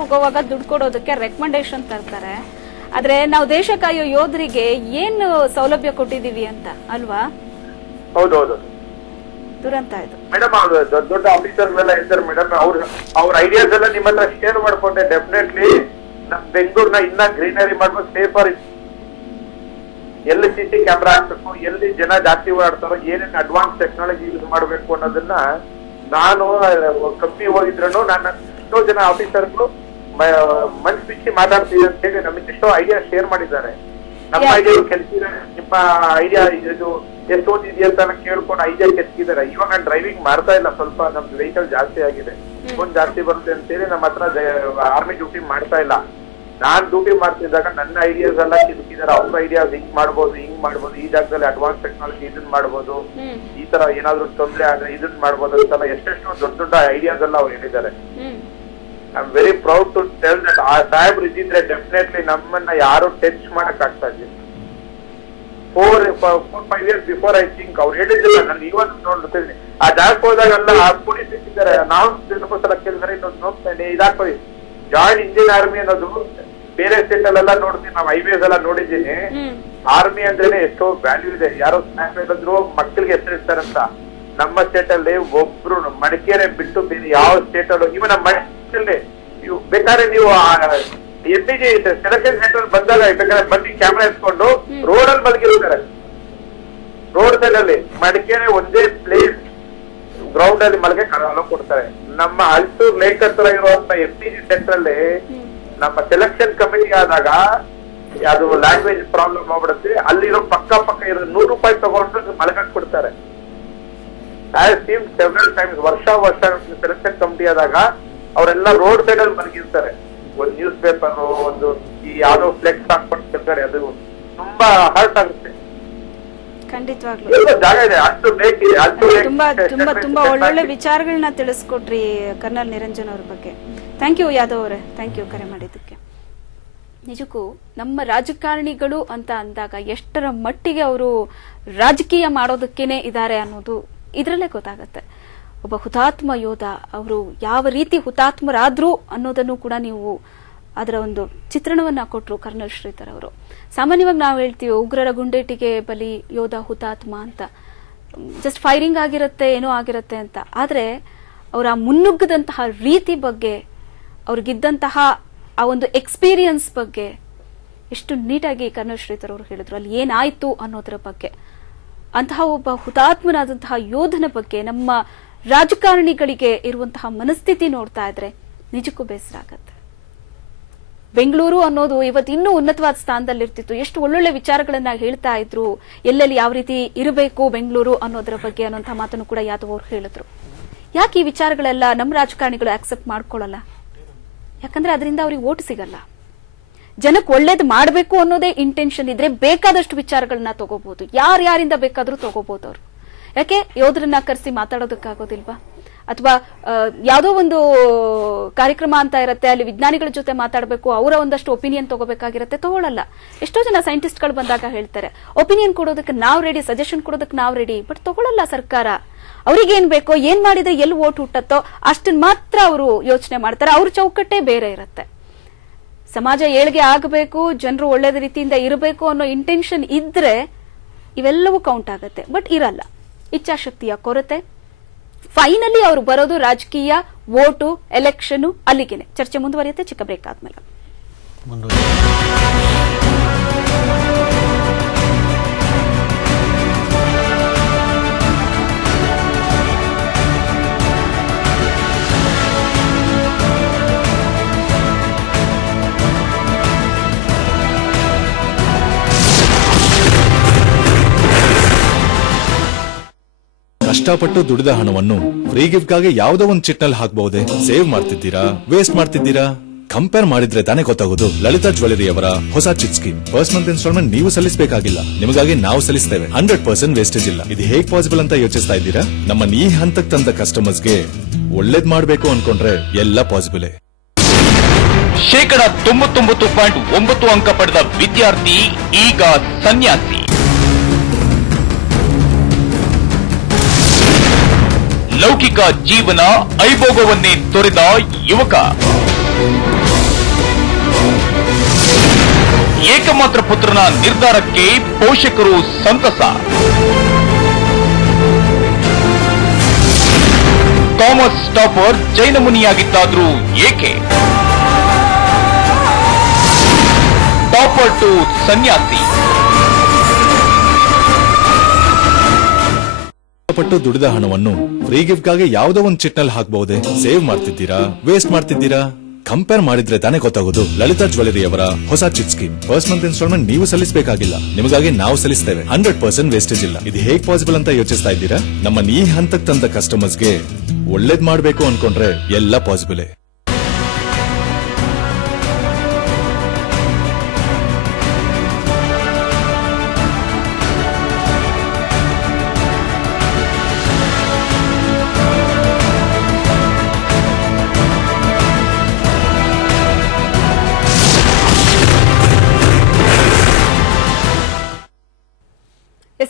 ಹೋಗುವಾಗ ದುಡ್ಡು ಕೊಡೋದಕ್ಕೆ ರೆಕಮೆಂಡೇಶನ್ ತರ್ತಾರೆ. ಆದ್ರೆ ನಾವು ದೇಶ ಕಾಯೋ ಯೋಧರಿಗೆ ಏನು ಸೌಲಭ್ಯ ಕೊಟ್ಟಿದೀವಿ ಅಂತ ಅಲ್ವಾ? ಹೌದೌದು. ದುರಂತ ಇದು. ಮೇಡಮ್ ಅವ್ರು ದೊಡ್ಡ ದೊಡ್ಡ ಆಫೀಸರ್ಗಳೆಲ್ಲ ಇದ್ದಾರೆ ಮೇಡಮ್ ಅವ್ರ ಅವ್ರ ಐಡಿಯಾಸ್ ಎಲ್ಲ ನಿಮ್ಮ ಹತ್ರ ಶೇರ್ ಮಾಡ್ಕೊಂಡೆ ಡೆಫಿನೆಟ್ಲಿ ನಮ್ ಬೆಂಗಳೂರ್ನ ಇನ್ನ ಗ್ರೀನರಿ ಮಾಡ್ಬೇಕು ಸೇಫರ್ ಎಲ್ಲಿ ಸಿ ಸಿ ಕ್ಯಾಮ್ರಾ ಹಾಕ್ಬೇಕು ಎಲ್ಲಿ ಜನ ಜಾಸ್ತಿ ಓಡಾಡ್ತಾರೋ ಏನೇನು ಅಡ್ವಾನ್ಸ್ ಟೆಕ್ನಾಲಜಿ ಯೂಸ್ ಮಾಡ್ಬೇಕು ಅನ್ನೋದನ್ನ ನಾನು ಕಂಪ್ನಿ ಹೋಗಿದ್ರು ನಾನು ಎಷ್ಟೋ ಜನ ಆಫೀಸರ್ಗಳು ಮನ್ಸು ಬಿಚ್ಚಿ ಮಾತಾಡ್ತೀವಿ ಅಂತ ಹೇಳಿ ನಮಗೆ ಎಷ್ಟೋ ಐಡಿಯಾ ಶೇರ್ ಮಾಡಿದ್ದಾರೆ. ನಮ್ಮ ಐಡಿಯಾ ಕೆಲ್ಸಿದ. ನಿಮ್ಮ ಐಡಿಯಾ ಇದು ಎಷ್ಟು ಓದಿದ್ಯಾ ಅಂತ ಕೇಳ್ಕೊಂಡು ಐಡಿಯಾ ಕೆತ್ತಿದ್ದಾರೆ ಇವಾಗ ನಾನು ಡ್ರೈವಿಂಗ್ ಮಾಡ್ತಾ ಇಲ್ಲ ಸ್ವಲ್ಪ ನಮ್ದು ವೆಹಿಕಲ್ ಜಾಸ್ತಿ ಆಗಿದೆ. ಫೋನ್ ಜಾಸ್ತಿ ಬರುತ್ತೆ ಅಂತೇಳಿ ನಮ್ಮ ಹತ್ರ ಆರ್ಮಿ ಡ್ಯೂಟಿ ಮಾಡ್ತಾ ಇಲ್ಲ. ನಾನ್ ಡ್ಯೂಟಿ ಮಾಡ್ತಿದ್ದಾಗ ನನ್ನ ಐಡಿಯಾಸ್ ಎಲ್ಲ ಕಿತ್ತಿದ್ದಾರೆ ಅವ್ರ ಐಡಿಯಾಸ್ ಹಿಂಗ್ ಮಾಡ್ಬೋದು ಹಿಂಗ್ ಮಾಡ್ಬೋದು. ಈ ಜಾಗದಲ್ಲಿ ಅಡ್ವಾನ್ಸ್ ಟೆಕ್ನಾಲಜಿ ಇದನ್ ಮಾಡ್ಬೋದು. ಈ ತರ ಏನಾದ್ರು ತೊಂದ್ರೆ ಆದ್ರೆ ಇದನ್ ಮಾಡ್ಬೋದು ಅಂತೆಲ್ಲ ಎಷ್ಟೆಷ್ಟು ದೊಡ್ಡ ದೊಡ್ಡ ಐಡಿಯಾಸ್ ಎಲ್ಲ ಅವ್ರು ಹೇಳಿದ್ದಾರೆ. I am very proud to tell that ಆ ಸಾಹೇಬ್ರು ಇದ್ದಿದ್ರೆ ಡೆಫಿನೆಟ್ಲಿ ನಮ್ಮನ್ನ ಯಾರು ಟಚ್ ಮಾಡಕ್ ಆಗ್ತಾ ಇದ್ದಿಲ್ಲ four four five years before I think ಅವ್ರು ಹೇಳಿದ್ದಿಲ್ಲ ನಾನು ಇವತ್ತು ನೋಡ್ತೀನಿ ಆ ಜಾಗಕ್ಕೆ ಹೋದಾಗೆಲ್ಲ ಆ ಪೊಲೀಸ್ ಇಟ್ಟಿದ್ದಾರೆ. ನಾವು ಸಲ ಕೇಳಿದ್ರೆ ಇನ್ನೊಂದು ನೋಡ್ತೇನೆ ಇದಾಕೋಯ್ ಜಾಯಿಂಟ್ ಇಂಡಿಯನ್ ಆರ್ಮಿ ಅನ್ನೋದು ಬೇರೆ ಸ್ಟೇಟ್ ಅಲ್ಲೆಲ್ಲ ನೋಡ್ತೀನಿ. ನಾವು ಹೈವೇಸ್ ಎಲ್ಲ ನೋಡಿದ್ದೀನಿ. ಆರ್ಮಿ ಅಂದ್ರೇನೆ ಎಷ್ಟೋ ವ್ಯಾಲ್ಯೂ ಇದೆ. ಯಾರೋ ಸ್ನಾಪ್ ಹೇಳಿದ್ರು ಮಕ್ಕಳಿಗೆ ಹೆಸರಿಡ್ತಾರಂತ. ನಮ್ಮ ಸ್ಟೇಟ್ ಅಲ್ಲಿ ಒಬ್ರು ಮಡಿಕೇರಿ ಬಿಟ್ಟು ಬೇರೆ ಯಾವ ಸ್ಟೇಟ್ ಅಲ್ಲೂ ಇವನ್ ನಮ್ಮ ನೀವು ಬೇಕಾದ್ರೆ ನೀವು M P G selection centre ಬಂದಾಗ ಬೇಕಾದ್ರೆ ಬಂದು ಕ್ಯಾಮ್ರಾ ಎತ್ಕೊಂಡು ರೋಡ್ ಅಲ್ಲಿ ಮಲಗಿರ್ತಾರೆ. ರೋಡ್ ಸೈಡ್ ಅಲ್ಲಿ ಮಡಿಕೇರಿ ಒಂದೇ ಪ್ಲೇಸ್ ಗ್ರೌಂಡ್ ಅಲ್ಲಿ ಮಲಗೆ ಅಲೋ ಕೊಡ್ತಾರೆ. ನಮ್ಮ ಹಲ್ಸೂರ್ ಲೇಕ್ ಹತ್ರ ಇರುವಂತ ಎಂ ಪಿ ಜಿ ಸೆಂಟರ್ ಅಲ್ಲಿ ನಮ್ಮ ಸೆಲೆಕ್ಷನ್ ಕಮಿಟಿ ಆದಾಗ ಅದು ಲ್ಯಾಂಗ್ವೇಜ್ ಪ್ರಾಬ್ಲಮ್ ಆಗ್ಬಿಡುತ್ತೆ. ಅಲ್ಲಿರೋ ಪಕ್ಕ ಪಕ್ಕ ಇರೋ ನೂರು ರೂಪಾಯಿ ತಗೊಂಡು ಮಲಗಕ್ ಕೊಡ್ತಾರೆ. ಸೀಮ್ ಸೆವೆರಲ್ ಟೈಮ್ಸ್ ವರ್ಷ ವರ್ಷ ಸೆಲೆಕ್ಷನ್ ಕಮಿಟಿ ಆದಾಗ ಅವರೆಲ್ಲ ರೋಡ್ ಸೈಡ್ ಅಲ್ಲಿ ಮಲಗಿರ್ತಾರೆ. ಒಂದು ನ್ಯೂಸ್ ಪೇಪರ್ ಒಂದು ಈ ಯಾವ್ದೋ ಫ್ಲೆಕ್ಸ್ ಹಾಕೊಂಡು ತಿರ್ಗಾಡಿ ಅದು ತುಂಬಾ ಹರ್ಟ್ ಆಗುತ್ತೆ. ಖಂಡಿತವಾಗ್ಲು. ಜಾಗ ಇದೆ ಅಷ್ಟು ಬೇಕಿದೆ ಅಷ್ಟು ತುಂಬಾ ತುಂಬಾ ತುಂಬಾ ಒಳ್ಳೊಳ್ಳೆ. ವಿಚಾರಗಳನ್ನ ತಿಳಿಸ್ಕೊಟ್ರಿ ಕರ್ನಲ್ ನಿರಂಜನ್ ಅವ್ರ ಬಗ್ಗೆ. ಥ್ಯಾಂಕ್ ಯು ಯಾದವ್ ಅವರೇ. ಥ್ಯಾಂಕ್ ಯು ಕರೆ ಮಾಡಿದ್ದಕ್ಕೆ. ನಿಜಕ್ಕೂ ನಮ್ಮ ರಾಜಕಾರಣಿಗಳು ಅಂತ ಅಂದಾಗ ಎಷ್ಟರ ಮಟ್ಟಿಗೆ ಅವರು ರಾಜಕೀಯ ಮಾಡೋದಕ್ಕೇನೆ ಇದ್ದಾರೆ ಅನ್ನೋದು ಇದರಲ್ಲೇ ಗೊತ್ತಾಗತ್ತೆ. ಒಬ್ಬ ಹುತಾತ್ಮ ಯೋಧ, ಅವರು ಯಾವ ರೀತಿ ಹುತಾತ್ಮರಾದ್ರು ಅನ್ನೋದನ್ನು ಕೂಡ ನೀವು ಅದರ ಒಂದು ಚಿತ್ರಣವನ್ನ ಕೊಟ್ಟರು ಕರ್ನಲ್ ಶ್ರೀಧರ್ ಅವರು. ಸಾಮಾನ್ಯವಾಗಿ ನಾವು ಹೇಳ್ತೀವಿ, ಉಗ್ರರ ಗುಂಡೇಟಿಗೆ ಬಲಿ ಯೋಧ ಹುತಾತ್ಮ ಅಂತ. ಜಸ್ಟ್ ಫೈರಿಂಗ್ ಆಗಿರುತ್ತೆ, ಏನೋ ಆಗಿರುತ್ತೆ ಅಂತ. ಆದ್ರೆ, ಅವರ ಮುನ್ನುಗ್ಗದಂತಹ ರೀತಿ ಬಗ್ಗೆ, ಅವ್ರಿಗಿದ್ದಂತಹ ಆ ಒಂದು ಎಕ್ಸ್ಪೀರಿಯನ್ಸ್ ಬಗ್ಗೆ ಎಷ್ಟು ನೀಟಾಗಿ ಕರ್ನಲ್ ಶ್ರೀಧರ್ ಅವರು ಹೇಳಿದ್ರು. ಅಲ್ಲಿ ಏನಾಯ್ತು ಅನ್ನೋದರ ಬಗ್ಗೆ. ಅಂತಹ ಒಬ್ಬ ಹುತಾತ್ಮನಾದಂತಹ ಯೋಧನ ಬಗ್ಗೆ ನಮ್ಮ ರಾಜಕಾರಣಿಗಳಿಗೆ ಇರುವಂತಹ ಮನಸ್ಥಿತಿ ನೋಡ್ತಾ ಇದ್ರೆ ನಿಜಕ್ಕೂ ಬೇಸರ ಆಗತ್ತೆ. ಬೆಂಗಳೂರು ಅನ್ನೋದು ಇವತ್ತು ಇನ್ನೂ ಉನ್ನತವಾದ ಸ್ಥಾನದಲ್ಲಿರ್ತಿತ್ತು. ಎಷ್ಟು ಒಳ್ಳೊಳ್ಳೆ ವಿಚಾರಗಳನ್ನ ಹೇಳ್ತಾ ಇದ್ರು, ಎಲ್ಲೆಲ್ಲಿ ಯಾವ ರೀತಿ ಇರಬೇಕು ಬೆಂಗಳೂರು ಅನ್ನೋದರ ಬಗ್ಗೆ ಅನ್ನೋಂತಹ ಮಾತನ್ನು ಕೂಡ ಯಾದವ್ ಅವರು ಹೇಳಿದ್ರು. ಯಾಕೆ ಈ ವಿಚಾರಗಳೆಲ್ಲ ನಮ್ಮ ರಾಜಕಾರಣಿಗಳು ಆಕ್ಸೆಪ್ಟ್ ಮಾಡ್ಕೊಳ್ಳಲ್ಲ? ಯಾಕಂದ್ರೆ ಅದರಿಂದ ಅವ್ರಿಗೆ ಓಟ್ ಸಿಗಲ್ಲ. ಜನಕ್ಕೆ ಒಳ್ಳೇದು ಮಾಡಬೇಕು ಅನ್ನೋದೇ ಇಂಟೆನ್ಷನ್ ಇದ್ರೆ ಬೇಕಾದಷ್ಟು ವಿಚಾರಗಳನ್ನ ತಗೋಬಹುದು ಯಾರ್ಯಾರಿಂದ ಬೇಕಾದ್ರೂ ತಗೋಬಹುದು ಅವರು. ಯಾಕೆ ಯೋಧರನ್ನ ಕರೆಸಿ ಮಾತಾಡೋದಕ್ಕಾಗೋದಿಲ್ವಾ? ಅಥವಾ ಯಾವುದೋ ಒಂದು ಕಾರ್ಯಕ್ರಮ ಅಂತ ಇರುತ್ತೆ, ಅಲ್ಲಿ ವಿಜ್ಞಾನಿಗಳ ಜೊತೆ ಮಾತಾಡಬೇಕು, ಅವರ ಒಂದಷ್ಟು ಒಪಿನಿಯನ್ ತಗೋಬೇಕಾಗಿರುತ್ತೆ ತಗೊಳ್ಳಲ್ಲ ಎಷ್ಟೋ ಜನ ಸೈಂಟಿಸ್ಟ್ಗಳು ಬಂದಾಗ ಹೇಳ್ತಾರೆ ಒಪಿನಿಯನ್ ಕೊಡೋದಕ್ಕೆ ನಾವು ರೆಡಿ ಸಜೆಷನ್ ಕೊಡೋದಕ್ಕೆ ನಾವು ರೆಡಿ ಬಟ್ ತಗೊಳ್ಳಲ್ಲ ಸರ್ಕಾರ. ಅವ್ರಿಗೆ ಏನ್ ಬೇಕೋ, ಏನ್ ಮಾಡಿದ್ರೆ ಎಲ್ಲಿ ಓಟ್ ಹುಟ್ಟತ್ತೋ ಅಷ್ಟನ್ನ ಮಾತ್ರ ಅವರು ಯೋಚನೆ ಮಾಡ್ತಾರೆ. ಅವ್ರ ಚೌಕಟ್ಟೆ ಬೇರೆ ಇರುತ್ತೆ. ಸಮಾಜ ಏಳ್ಗೆ ಆಗಬೇಕು, ಜನರು ಒಳ್ಳೆದ ರೀತಿಯಿಂದ ಇರಬೇಕು ಅನ್ನೋ ಇಂಟೆನ್ಷನ್ ಇದ್ರೆ, ಇವೆಲ್ಲವೂ ಕೌಂಟ್ ಆಗುತ್ತೆ. ಬಟ್ ಇರಲ್ಲ. ಇಚ್ಛಾಶಕ್ತಿಯ ಕೊರತೆ. ಫೈನಲಿ ಅವರು ಬರೋದು ರಾಜಕೀಯ ವೋಟು ಎಲೆಕ್ಷನ್ ಅಲ್ಲಿಗೆನೆ. ಚರ್ಚೆ ಮುಂದುವರಿಯುತ್ತೆ ಚಿಕ್ಕ ಬ್ರೇಕ್ ಆದ್ಮೇಲೆ. ಕಷ್ಟಪಟ್ಟು ದುಡಿದ ಹಣವನ್ನು ಫ್ರೀ ಗಿಫ್ಟ್ಗಾಗಿ ಯಾವ್ದೋ ಒಂದು ಚಿಟ್ನಲ್ಲಿ ಹಾಕಬಹುದೇ? ಸೇವ್ ಮಾಡ್ತಿದ್ದೀರಾ? ವೇಸ್ಟ್ ಮಾಡ್ತಿದ್ದೀರಾ? ಕಂಪೇರ್ ಮಾಡಿದ್ರೆ ತಾನೇ ಗೊತ್ತಾಗೋದು. ಲಲಿತಾ ಜ್ಯುವೆಲರಿ ಅವರ ಹೊಸ chit scheme first month instalment ನೀವು ಸಲ್ಲಿಸಬೇಕಾಗಿಲ್ಲ. ನಿಮಗಾಗಿ ನಾವು ಸಲ್ಲಿಸ್ತೇವೆ. ಹಂಡ್ರೆಡ್ ಪರ್ಸೆಂಟ್ ವೇಸ್ಟೇಜ್ ಇಲ್ಲ. ಇದು ಹೇಗ್ ಪಾಸಿಬಲ್ ಅಂತ ಯೋಚಿಸ್ತಾ ಇದ್ದೀರಾ? ನಮ್ಮ ಈ ಹಂತಕ್ಕೆ ತಂದ ಕಸ್ಟಮರ್ಸ್ಗೆ ಒಳ್ಳೇದ್ ಮಾಡ್ಬೇಕು ಅನ್ಕೊಂಡ್ರೆ ಎಲ್ಲ ಪಾಸಿಬಲ್ ಶೇಕಡ ತೊಂಬತ್ತೊಂಬತ್ತು ಪಾಯಿಂಟ್ ಒಂಬತ್ತು ಅಂಕ ಪಡೆದ ವಿದ್ಯಾರ್ಥಿ ಈಗ ಸನ್ಯಾಸಿ. ಲೌಕಿಕ ಜೀವನ ಐಭೋಗವನ್ನೇ ತೊರೆದ ಯುವಕ. ಏಕಮಾತ್ರ ಪುತ್ರನ ನಿರ್ಧಾರಕ್ಕೆ ಪೋಷಕರು ಸಂತಸ. ಥಾಮಸ್ ಸ್ಟಾಫರ್ ಜೈನ ಮುನಿಯಾಗಿದ್ದಾದ್ರೂ ಏಕೆ? ಟಾಪರ್ ಟು ಸನ್ಯಾಸಿ. ಪಟ್ಟು ದುಡಿದ ಹಣವನ್ನು ಫ್ರೀ ಗಿಫ್ಟ್ಗಾಗಿ ಯಾವ್ದೋ ಒಂದು ಚಿಟ್ನಲ್ಲಿ ಹಾಕಬಹುದೇ? ಸೇವ್ ಮಾಡ್ತಿದ್ದೀರಾ? ವೇಸ್ಟ್ ಮಾಡ್ತಿದ್ದೀರಾ? ಕಂಪೇರ್ ಮಾಡಿದ್ರೆ ತಾನೇ ಗೊತ್ತಾಗೋದು. ಲಲಿತಾ ಜ್ಯುವೆಲರಿ ಅವರ ಹೊಸ chit scheme first month instalment ನೀವು ಸಲ್ಲಿಸಬೇಕಾಗಿಲ್ಲ. ನಿಮಗಾಗಿ ನಾವು ಸಲ್ಲಿಸ್ತೇವೆ. ಹಂಡ್ರೆಡ್ ಪರ್ಸೆಂಟ್ ವೇಸ್ಟೇಜ್ ಇಲ್ಲ. ಇದು ಹೇಗ್ ಪಾಸಿಬಲ್ ಅಂತ ಯೋಚಿಸ್ತಾ ಇದ್ದೀರಾ? ನಮ್ಮ ಈ ಹಂತಕ್ಕೆ ತಂದ ಕಸ್ಟಮರ್ಸ್ಗೆ ಒಳ್ಳೇದ್ ಮಾಡ್ಬೇಕು ಅನ್ಕೊಂಡ್ರೆ ಎಲ್ಲ ಪಾಸಿಬಲ್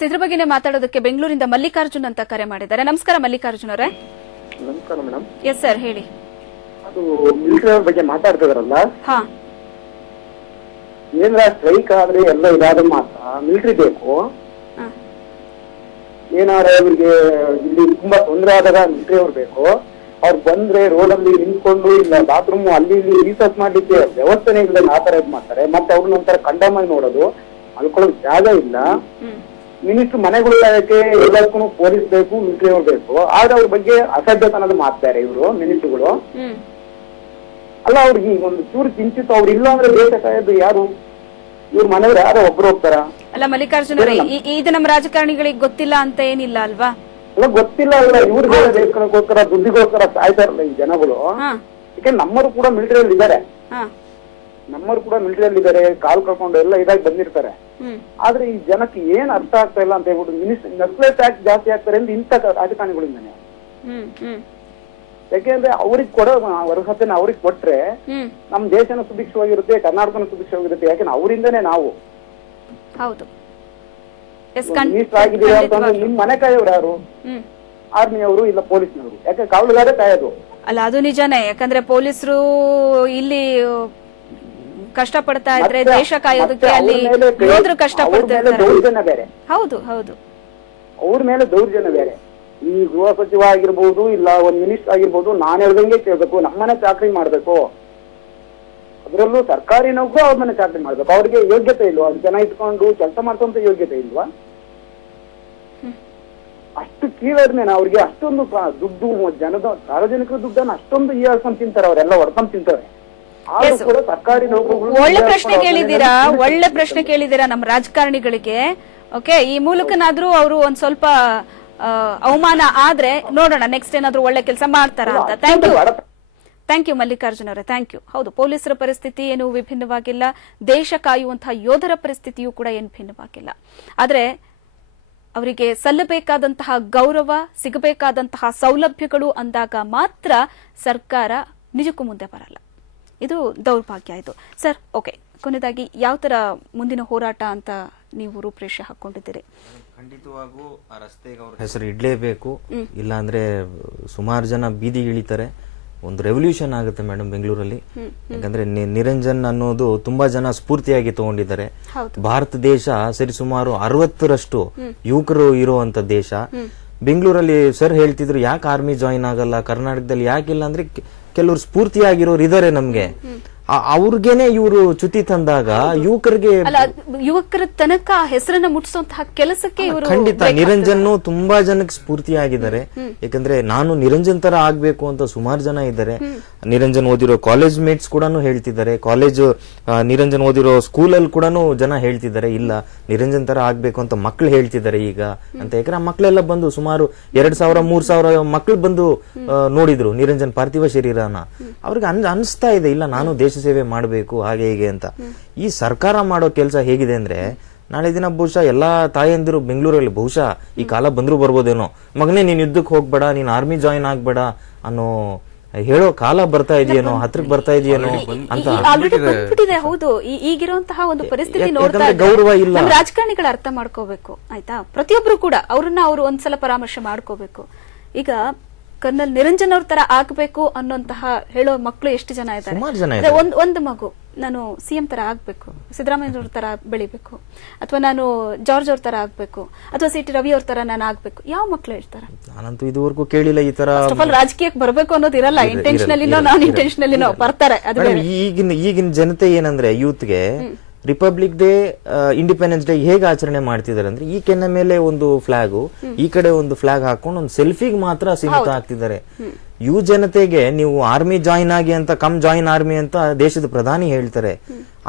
ಎಸ್ ಇದ್ರ ಬಗ್ಗೆನೇ ಮಾತಾಡೋದಕ್ಕೆ ಬೆಂಗಳೂರಿಂದ ಮಲ್ಲಿಕಾರ್ಜುನ್ ಅಂತ ಕರೆ ಮಾಡಿದ್ದಾರೆ. ನಮಸ್ಕಾರ ಮಲ್ಲಿಕಾರ್ಜುನ್ ಅವರೇ. ನಮಸ್ಕಾರ ಮೇಡಮ್. ಎಸ್ ಸರ್ ಹೇಳಿ. ಅದು ಮಿಲಿಟರಿ ಬಗ್ಗೆ ಮಾತಾಡ್ತಿದಾರಲ್ಲ? ಹಾ. ಏನಾರ ಸ್ಟ್ರೈಕ್ ಆದ್ರೆ ಎಲ್ಲ ಇದಾದ ಮಾತ್ರ ಮಿಲಿಟರಿ ಬೇಕು. ಹಾ. ಏನಾರ ಇವ್ರಿಗೆ ಇಲ್ಲಿ ತುಂಬಾ ತೊಂದರೆ ಆದಾಗ ಮಿಲಿಟರಿ ಅವ್ರು ಬೇಕು. ಅವ್ರು ಬಂದ್ರೆ ರೋಡ್ ಅಲ್ಲಿ ನಿಂತ್ಕೊಂಡು ಇಲ್ಲ ಬಾತ್ರೂಮ್ ಅಲ್ಲಿ ಇಲ್ಲಿ ರೀಸರ್ಚ್ ಮಾಡ್ಲಿಕ್ಕೆ ವ್ಯವಸ್ಥೆನೇ ಇಲ್ಲ ಆ ತರ ಇದ್ ಮಾಡ್ತಾರೆ. ಮತ್ತೆ ಅವ್ರನ್ನ ಒಂಥರ ಕಂಡಮಾಗಿ ನೋಡೋದು. ಅಲ್ಕೊಳ್ಳೋಕ್ ಜಾಗ ಇಲ್ಲ. ಮಿನಿಸ್ಟರ್ ಮನೆಗಳು ಕಾಯಕ್ಕೆ ಎಲ್ಲದಕ್ಕೂ ಪೊಲೀಸ್ ಬೇಕು ಮಿಲಿಟರಿ ಅವ್ರು ಬೇಕು ಆದ್ರೆ ಅವ್ರ ಬಗ್ಗೆ ಅಸಭ್ಯತನದ ಮಾಡ್ತಾರೆ ಇವರು ಮಿನಿಸ್ಟರ್ಗಳು ಅಲ್ಲ ಅವ್ರಿಗೆ ಒಂದು ಚೂರು ಚಿಂತಿತ ಅವ್ರು ಇಲ್ಲ ಅಂದ್ರೆ ಬೇಕಾದ ಯಾರು? ಇವ್ರ ಮನೆಯವ್ರು ಯಾರೋ ಒಬ್ರು ಹೋಗ್ತಾರ? ಅಲ್ಲ ಮಲ್ಲಿಕಾರ್ಜುನ ಇದು ನಮ್ಮ ರಾಜಕಾರಣಿಗಳಿಗೆ ಗೊತ್ತಿಲ್ಲ ಅಂತ ಏನಿಲ್ಲ ಅಲ್ವಾ? ಅಲ್ಲ ಗೊತ್ತಿಲ್ಲ ಅಲ್ಲ ಇವ್ರಿಗೆ ದೇಶಕ್ಕೋಸ್ಕರ ದುಡ್ಡಿಗೋಸ್ಕರ ಸಾಯ್ತಾರಲ್ಲ ಈ ಜನಗಳು. ಯಾಕೆ ನಮ್ಮರು ಕೂಡ ಮಿಲಿಟರಿಯಲ್ಲಿ ಇದ್ದಾರೆ. ಹಾ ನಮ್ಮರು ಕೂಡ ಮಿಲಿಟರಿಯಲ್ಲಿ ಇದ್ದಾರೆ ಕಾಲ್ ಕಳ್ಕೊಂಡು ಎಲ್ಲ ಇದಾಗಿ ಬಂದಿರ್ತಾರೆ. ಆದ್ರೆ ಈ ಜನಕ್ಕೆ ಏನ್ ಅರ್ಥ ಆಗ್ತಾ ಇಲ್ಲ ಅಂತ ಹೇಳ್ಬಿಟ್ಟು ಮಿನಿಸ್ಟರ್ ನಕ್ಸಲ್ ಟ್ಯಾಕ್ಸ್ ಜಾಸ್ತಿ ಆಗ್ತಾರೆ ಅಂತ ಇಂಥ ರಾಜಕಾರಣಿಗಳಿಂದಾನೆ ಹ್ಮ್ ಯಾಕೆಂದ್ರೆ ಅವ್ರಿಗೆ ಕೊಡೋ ಅರ್ಹತೆನ ಅವ್ರಿಗೆ ಕೊಟ್ರೆ ನಮ್ ದೇಶನ ಸುಭಿಕ್ಷವಾಗಿರುತ್ತೆ ಕರ್ನಾಟಕನ ಸುಭಿಕ್ಷವಾಗಿರುತ್ತೆ. ಯಾಕಂದ್ರೆ ಅವರಿಂದನೇ ನಾವು. ಹೌದು. ಮಿನಿಸ್ಟರ್ ಆಗಿದ್ದೀರಾ ಅಂತಂದ್ರೆ ನಿಮ್ ಮನೆ ಕಾಯೋರು ಯಾರು ಆರ್ಮಿ ಅವರು ಇಲ್ಲ ಪೊಲೀಸ್ನವರು? ಯಾಕೆ ಕಾವಲುಗಾರ ಕಾಯೋದು ಅಲ್ಲ ಅದು ನಿಜಾನೇ. ಯಾಕಂದ್ರೆ ಪೊಲೀಸರು ಇಲ್ಲಿ ಕಷ್ಟ ಪಡ್ತಾ ಇದ್ರೆ ದೇಶ ಕಾಯೋದಕ್ಕೆ ಅಲ್ಲಿ ಅವ್ರ ಮೇಲೆ ಕೈ- ಯೋಧರು ಕಷ್ಟ ಪಡ್ತಾ ಬೇರೆ. ಹೌದು ಹೌದು. ಅವ್ರ ಮೇಲೆ ದೌರ್ಜನ್ಯ ಬೇರೆ. ಈ ಗೃಹ ಸಚಿವ ಆಗಿರ್ಬೋದು ಇಲ್ಲ ಒಂದ್ ಮಿನಿಸ್ಟರ್ ಆಗಿರ್ಬೋದು ನಾನ್ ಹೇಳ್ದಂಗೆ ಕೇಳ್ಬೇಕು ನಮ್ಮನೆ ಚಾಕ್ರಿ ಮಾಡ್ಬೇಕು. ಅದರಲ್ಲೂ ಸರ್ಕಾರಿ ನೌಕರು ಅವ್ರ ಮನೆ ಚಾಕ್ರಿ ಮಾಡ್ಬೇಕು. ಅವ್ರಿಗೆ ಯೋಗ್ಯತೆ ಇಲ್ವಾ? ಅವ್ರು ಜನ ಇಟ್ಕೊಂಡು ಕೆಲಸ ಮಾಡ್ಕೊಂತ ಯೋಗ್ಯತೆ ಇಲ್ವಾ? ಅಷ್ಟು ಕೀಳಾದ್ಮೇಲೆ ಅವ್ರಿಗೆ ಅಷ್ಟೊಂದು ದುಡ್ಡು ಜನದ ಸಾರ್ವಜನಿಕರ ದುಡ್ಡನ್ನ ಅಷ್ಟೊಂದು ಈಯಾಡ್ಕೊಂಡ್ ತಿಂತಾರೆ ಅವರೆಲ್ಲ ಹೊಡ್ಕೊಂಡ್ ತಿಂತಾರೆ. ಒಳ್ಳೆ ಪ್ರಶ್ನೆ ಕೇಳಿದೀರಾ ಕೇಳಿದ್ದೀರಾ? ಒಳ್ಳೆ ಪ್ರಶ್ನೆ ಕೇಳಿದೀರಾ ನಮ್ಮ ರಾಜಕಾರಣಿಗಳಿಗೆ? ಓಕೆ ಈ ಮೂಲಕನಾದ್ರೂ ಅವರು ಒಂದ್ ಸ್ವಲ್ಪ ಅವಮಾನ ಆದ್ರೆ ನೋಡೋಣ ನೆಕ್ಸ್ಟ್ ಏನಾದ್ರೂ ಒಳ್ಳೆ ಕೆಲಸ ಮಾಡ್ತಾರ ಅಂತ. Thank you thank you Mallikarjun ಅವರೇ. ಥ್ಯಾಂಕ್ ಯು ಹೌದು ಪೊಲೀಸರ ಪರಿಸ್ಥಿತಿ ಏನು ವಿಭಿನ್ನವಾಗಿಲ್ಲ. ದೇಶ ಕಾಯುವಂತಹ ಯೋಧರ ಪರಿಸ್ಥಿತಿಯೂ ಕೂಡ ಏನು ಭಿನ್ನವಾಗಿಲ್ಲ. ಆದ್ರೆ ಅವರಿಗೆ ಸಲ್ಲಬೇಕಾದಂತಹ ಗೌರವ ಸಿಗಬೇಕಾದಂತಹ ಸೌಲಭ್ಯಗಳು ಅಂದಾಗ ಮಾತ್ರ ಸರ್ಕಾರ ನಿಜಕ್ಕೂ ಮುಂದೆ ಬರಲ್ಲ. ಇದು ದೌರ್ಭಾಗ್ಯ ಇದು. Sir okay. ಕೊನೆಯದಾಗಿ ಯಾವ ಥರ ಮುಂದಿನ ಹೋರಾಟ ಅಂತ ನೀವು ರೂಪರೇಷೆ ಹಾಕೊಂಡಿದ್ದೀರಿ? ಖಂಡಿತವಾಗೂ ಆ ರಸ್ತೆಗೆ ಅವ್ರ ಹೆಸರು ಇಡಲೇಬೇಕು. ಇಲ್ಲಾಂದ್ರೆ ಸುಮಾರು ಜನ ಬೀದಿ ಇಳಿತಾರೆ. ಒಂದು ರೆವಲ್ಯೂಷನ್ ಆಗುತ್ತೆ ಮೇಡಮ್ ಬೆಂಗಳೂರಲ್ಲಿ. ಯಾಕಂದ್ರೆ ನಿರಂಜನ್ ಅನ್ನೋದು ತುಂಬಾ ಜನ ಸ್ಫೂರ್ತಿಯಾಗಿ ತಗೊಂಡಿದ್ದಾರೆ. ಹೌದು. ಭಾರತ ದೇಶ ಸರಿಸುಮಾರು ಅರವತ್ತರಷ್ಟು ಯುವಕರು ಇರುವಂತ ದೇಶ. ಬೆಂಗಳೂರಲ್ಲಿ ಸರ್ ಹೇಳ್ತಿದ್ರು ಯಾಕೆ ಆರ್ಮಿ ಜಾಯಿನ್ ಆಗಲ್ಲ ಕರ್ನಾಟಕದಲ್ಲಿ ಯಾಕಿಲ್ಲ ಅಂದ್ರೆ ಕೆಲವ್ರು ಸ್ಫೂರ್ತಿಯಾಗಿರೋರು ಇದಾರೆ ನಮ್ಗೆ. ಅವ್ರಿಗೇನೆ ಇವರು ಚ್ಯುತಿ ತಂದಾಗ ಯುವಕರಿಗೆ ಯುವಕರ ತನಕ ಹೆಸರನ್ನ ಮುಟ್ಟಿಸುವಂತಹ ಕೆಲಸಕ್ಕೆ ಇವರು ಖಂಡಿತ. ನಿರಂಜನ್ ತುಂಬಾ ಜನಕ್ಕೆ ಸ್ಫೂರ್ತಿಯಾಗಿದ್ದಾರೆ. ಯಾಕಂದ್ರೆ ನಾನು ನಿರಂಜನ್ ತರ ಆಗ್ಬೇಕು ಅಂತ ಸುಮಾರು ಜನ ಇದ್ದಾರೆ. ನಿರಂಜನ್ ಓದಿರೋ ಕಾಲೇಜ್ ಮೇಟ್ಸ್ ಕೂಡ ಹೇಳ್ತಿದ್ದಾರೆ. ಕಾಲೇಜ್ ನಿರಂಜನ್ ಓದಿರೋ ಸ್ಕೂಲ್ ಅಲ್ಲಿ ಕೂಡ ಜನ ಹೇಳ್ತಿದ್ದಾರೆ. ಇಲ್ಲ ನಿರಂಜನ್ ತರ ಆಗ್ಬೇಕು ಅಂತ ಮಕ್ಳು ಹೇಳ್ತಿದ್ದಾರೆ ಈಗ. ಅಂತ ಯಾಕಂದ್ರೆ ಆ ಮಕ್ಳೆಲ್ಲ ಬಂದು ಸುಮಾರು ಎರಡ್ ಸಾವಿರ ಮೂರ್ ಸಾವಿರ ಮಕ್ಳು ಬಂದು ನೋಡಿದ್ರು ನಿರಂಜನ್ ಪಾರ್ಥಿವ ಶರೀರನ. ಅವ್ರಿಗೆ ಅನ್ ಅನಿಸ್ತಾ ಇದೆ. ಇಲ್ಲ ನಾನು ದೇಶ ಸೇವೆ ಮಾಡಬೇಕು ಹಾಗೆ ಹೀಗೆ ಅಂತ. ಈ ಸರ್ಕಾರ ಮಾಡೋ ಕೆಲಸ ಹೇಗಿದೆ ಅಂದ್ರೆ ನಾಳೆ ದಿನ ಬಹುಶಃ ಎಲ್ಲಾ ತಾಯಂದಿರು ಬೆಂಗಳೂರಲ್ಲಿ ಬಹುಶಃ ಈ ಕಾಲ ಬಂದ್ರು ಬರ್ಬೋದೇನೋ. ಮಗನೇ ನೀನ್ ಯುದ್ಧಕ್ಕೆ ಹೋಗ್ಬೇಡ ನೀನ್ ಆರ್ಮಿ ಜಾಯಿನ್ ಆಗ್ಬೇಡ ಅನ್ನೋ ಹೇಳೋ ಕಾಲ ಬರ್ತಾ ಇದೆಯೇನೋ ಹತ್ರಕ್ ಬರ್ತಾ ಇದೆಯೇನೋ ಅಂತ ಹೌದು. ಈಗಿರುವಂತಹ ಒಂದು ಪರಿಸ್ಥಿತಿ ನೋಡ್ತಾ ಗೌರವ ಇಲ್ಲ. ರಾಜಕಾರಣಿಗಳ ಅರ್ಥ ಮಾಡ್ಕೋಬೇಕು ಆಯ್ತಾ? ಪ್ರತಿಯೊಬ್ರು ಕೂಡ ಅವ್ರನ್ನ ಅವರು ಒಂದ್ಸಲ ಪರಾಮರ್ಶೆ ಮಾಡ್ಕೋಬೇಕು. ಈಗ ಕರ್ನಲ್ ನಿರಂಜನ್ ಅವ್ರ ತರ ಆಗ್ಬೇಕು ಅನ್ನೋಂತಹ ಹೇಳೋ ಮಕ್ಕಳು ಎಷ್ಟು ಜನ ಇದ್ದಾರೆ ಒಂದ್ ಒಂದ್ ಮಗು ನಾನು ಸಿಎಂ ತರ ಆಗ್ಬೇಕು ಸಿದ್ದರಾಮಯ್ಯ ಅವ್ರ ತರ ಬೆಳಿಬೇಕು ಅಥವಾ ನಾನು ಜಾರ್ಜ್ ಅವ್ರ ತರ ಆಗ್ಬೇಕು ಅಥವಾ ಸಿ ಟಿ ರವಿ ಅವ್ರ ತರ ನಾನು ಆಗ್ಬೇಕು ಯಾವ ಮಕ್ಳು ಹೇಳ್ತಾರೆ ನಾನಂತೂ ಇದುವರೆಗೂ ಕೇಳಿಲ್ಲ ಈ ತರ ರಾಜಕೀಯಕ್ಕೆ ಬರಬೇಕು ಅನ್ನೋದು ಇರಲ್ಲ ಇರ- ಇಂಟೆನ್ಷನಲಿನೋ ನಾನ್ ಇಂಟೆನ್ಷನಲಿನೋ. ಬರ್ತಾರೆ. ಈಗಿನ ಈಗಿನ ಜನತೆ ಏನಂದ್ರೆ ಯೂತ್ಗೆ ರಿಪಬ್ಲಿಕ್ ಡೇ ಇಂಡಿಪೆಂಡೆನ್ಸ್ ಡೇ ಹೇಗೆ ಆಚರಣೆ ಮಾಡ್ತಿದ್ದಾರೆ ಅಂದ್ರೆ ಈ ಕೆನ್ನ ಮೇಲೆ ಒಂದು ಫ್ಲಾಗು ಈ ಕಡೆ ಒಂದು ಫ್ಲಾಗ್ ಹಾಕೊಂಡು ಒಂದು ಸೆಲ್ಫಿಗೆ ಮಾತ್ರ ಸೀಮಿತ ಆಗ್ತಿದ್ದಾರೆ ಯು ಜನತೆಗೆ ನೀವು ಆರ್ಮಿ ಜಾಯಿನ್ ಆಗಿ ಅಂತ ಕಮ್ ಜಾಯಿನ್ ಆರ್ಮಿ ಅಂತ ದೇಶದ ಪ್ರಧಾನಿ ಹೇಳ್ತಾರೆ.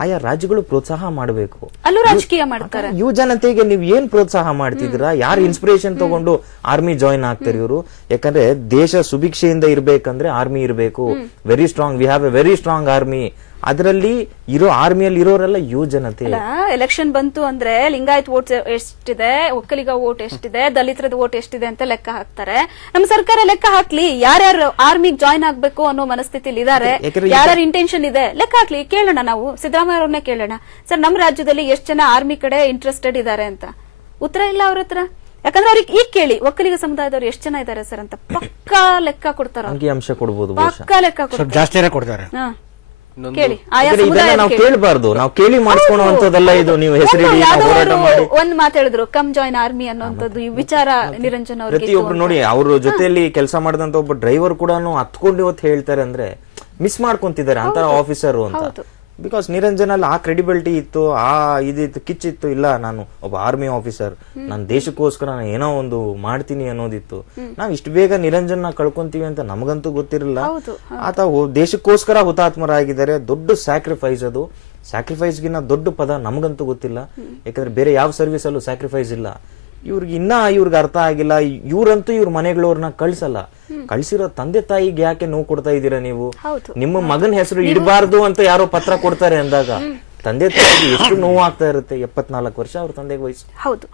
ಆಯಾ ರಾಜ್ಯಗಳು ಪ್ರೋತ್ಸಾಹ ಮಾಡಬೇಕು. ಅಲ್ಲೂ ರಾಜಕೀಯ ಮಾಡ್ತಾರೆ. ಯುವ ಜನತೆಗೆ ನೀವು ಏನ್ ಪ್ರೋತ್ಸಾಹ ಮಾಡ್ತಿದ್ದೀರಾ? ಯಾರು ಇನ್ಸ್ಪಿರೇಷನ್ ತಗೊಂಡು ಆರ್ಮಿ ಜಾಯಿನ್ ಆಗ್ತಾರೆ ಇವರು? ಯಾಕಂದ್ರೆ ದೇಶ ಸುಭಿಕ್ಷೆಯಿಂದ ಇರ್ಬೇಕಂದ್ರೆ ಆರ್ಮಿ ಇರಬೇಕು. Very strong we have a very strong army ಅದರಲ್ಲಿ ಇರೋ ಆರ್ಮಿಯಲ್ಲಿ ಇರೋರೆಲ್ಲ ಯುವ ಜನತೆ ಅಲ್ಲ ಎಲೆಕ್ಷನ್ ಬಂತು ಅಂದ್ರೆ ಲಿಂಗಾಯತ್ ವೋಟ್ ಎಷ್ಟಿದೆ ಒಕ್ಕಲಿಗ ವೋಟ್ ಎಷ್ಟಿದೆ ದಲಿತರದ ವೋಟ್ ಎಷ್ಟಿದೆ ಅಂತ ಲೆಕ್ಕ ಹಾಕ್ತಾರೆ. ನಮ್ಮ ಸರ್ಕಾರ ಲೆಕ್ಕ ಹಾಕ್ಲಿ ಯಾರ್ಯಾರು ಆರ್ಮಿಗೆ ಜಾಯ್ನ್ ಆಗ್ಬೇಕು ಅನ್ನೋ ಮನಸ್ಥಿತಿಲಿ ಇದಾರೆ ಯಾರ್ಯಾರ ಇಂಟೆನ್ಷನ್ ಇದೆ ಲೆಕ್ಕ ಹಾಕ್ಲಿ ಕೇಳೋಣ ನಾವು. ಸಿದ್ದರಾಮಯ್ಯ ಅವ್ರನ್ನೇ ಕೇಳೋಣ. ಸರ್ ನಮ್ಮ ರಾಜ್ಯದಲ್ಲಿ ಎಷ್ಟು ಜನ ಆರ್ಮಿ ಕಡೆ ಇಂಟ್ರೆಸ್ಟೆಡ್ ಇದಾರೆ ಅಂತ? ಉತ್ತರ ಇಲ್ಲ ಅವ್ರ ಹತ್ರ. ಯಾಕಂದ್ರೆ ಅವ್ರಿಗೆ ಈಗ ಕೇಳಿ ಒಕ್ಕಲಿಗ ಸಮುದಾಯದವ್ರು ಎಷ್ಟು ಜನ ಇದಾರೆ ಸರ್ ಅಂತ. ಪಕ್ಕಾ ಲೆಕ್ಕ ಕೊಡ್ತಾರೆ ಪಕ್ಕಾ ಲೆಕ್ಕ ಸ್ವಲ್ಪ ಕೊಡ್ತಾರೆ. ಜಾಸ್ತಿನೇ ಕೊಡ್ತಾರೆ. ಹಾ. ಕೇಳಿ. ಆಯಾ ಸಮುದಾಯ ನಾವು ಕೇಳಬಾರ್ದು. ನಾವು ಕೇಳಿ ಮಾಡಿಸ್ಕೊಳ್ಳುವಂತದ್ದೆಲ್ಲ ಇದು ನೀವು ಹೆಸರಿಡಿ ನಾವು ಹೋರಾಟ ಮಾಡಿ. ಒಂದ್ ಮಾತು ಹೇಳಿದ್ರು ಕಮ್ ಜಾಯ್ನ್ ಆರ್ಮಿ ಅನ್ನೋಂಥದ್ದು ಈ ವಿಚಾರ ನಿರಂಜನ್ ಪ್ರತಿಯೊಬ್ರು ನೋಡಿ ಅವ್ರ ಜೊತೆಯಲ್ಲಿ ಕೆಲಸ ಮಾಡಿದಂತ ಒಬ್ಬ ಡ್ರೈವರ್ ಕೂಡ ಹತ್ಕೊಂಡು ಇವತ್ತು ಹೇಳ್ತಾರೆ ಅಂದ್ರೆ ಮಿಸ್ ಮಾಡ್ಕೊಂತಿದ್ದಾರೆ ಅಂತ ಆಫೀಸರ್ ಅಂತ. ಬಿಕಾಸ್ ನಿರಂಜನಲ್ಲಿ ಆ ಕ್ರೆಡಿಬಿಲಿಟಿ ಇತ್ತು ಆ ಇದಿತ್ತು ಕಿಚ್ಚಿತ್ತು ಇಲ್ಲ ನಾನು ಒಬ್ಬ ಆರ್ಮಿ ಆಫೀಸರ್ ನನ್ನ ದೇಶಕ್ಕೋಸ್ಕರ ನಾನು ಏನೋ ಒಂದು ಮಾಡ್ತೀನಿ ಅನ್ನೋದಿತ್ತು. ನಾವು ಇಷ್ಟು ಬೇಗ ನಿರಂಜನ್ ಕಳ್ಕೊಂತೀವಿ ಅಂತ ನಮಗಂತೂ ಗೊತ್ತಿರಲಿಲ್ಲ ಆತ ದೇಶಕ್ಕೋಸ್ಕರ ಹುತಾತ್ಮರಾಗಿದ್ದಾರೆ. ದೊಡ್ಡ ಸ್ಯಾಕ್ರಿಫೈಸ್ ಅದು. ಸ್ಯಾಕ್ರಿಫೈಸ್ ಗಿನ್ನ ದೊಡ್ಡ ಪದ ನಮಗಂತೂ ಗೊತ್ತಿಲ್ಲ. ಯಾಕಂದ್ರೆ ಬೇರೆ ಯಾವ ಸರ್ವಿಸ್ ಅಲ್ಲೂ ಸ್ಯಾಕ್ರಿಫೈಸ್ ಇಲ್ಲ. ಇವ್ರಿಗೆ ಇನ್ನ ಇವ್ರಿಗೆ ಅರ್ಥ ಆಗಿಲ್ಲ. ಇವ್ರಂತೂ ಇವ್ರ ಮನೆಗಳವ್ರನ್ನ ಕಳ್ಸಲ್ಲ. ಕಳ್ಸಿರೋ ತಂದೆ ತಾಯಿಗೆ ಯಾಕೆ ನೋವು ಕೊಡ್ತಾ ಇದ್ದೀರಾ ನೀವು. ನಿಮ್ಮ ಮಗನ ಹೆಸರು ಇಡಬಾರ್ದು ಅಂತ ಯಾರೋ ಪತ್ರ ಕೊಡ್ತಾರೆ ಅಂದಾಗ ತಂದೆ ತಾಯಿಗೆ ಎಷ್ಟು ನೋವು ಆಗ್ತಾ ಇರುತ್ತೆ? ಎಪ್ಪತ್ನಾಲ್ಕು ವರ್ಷ ಅವ್ರ ತಂದೆಗೆ ವಯಸ್ಸು. ಹೌದು.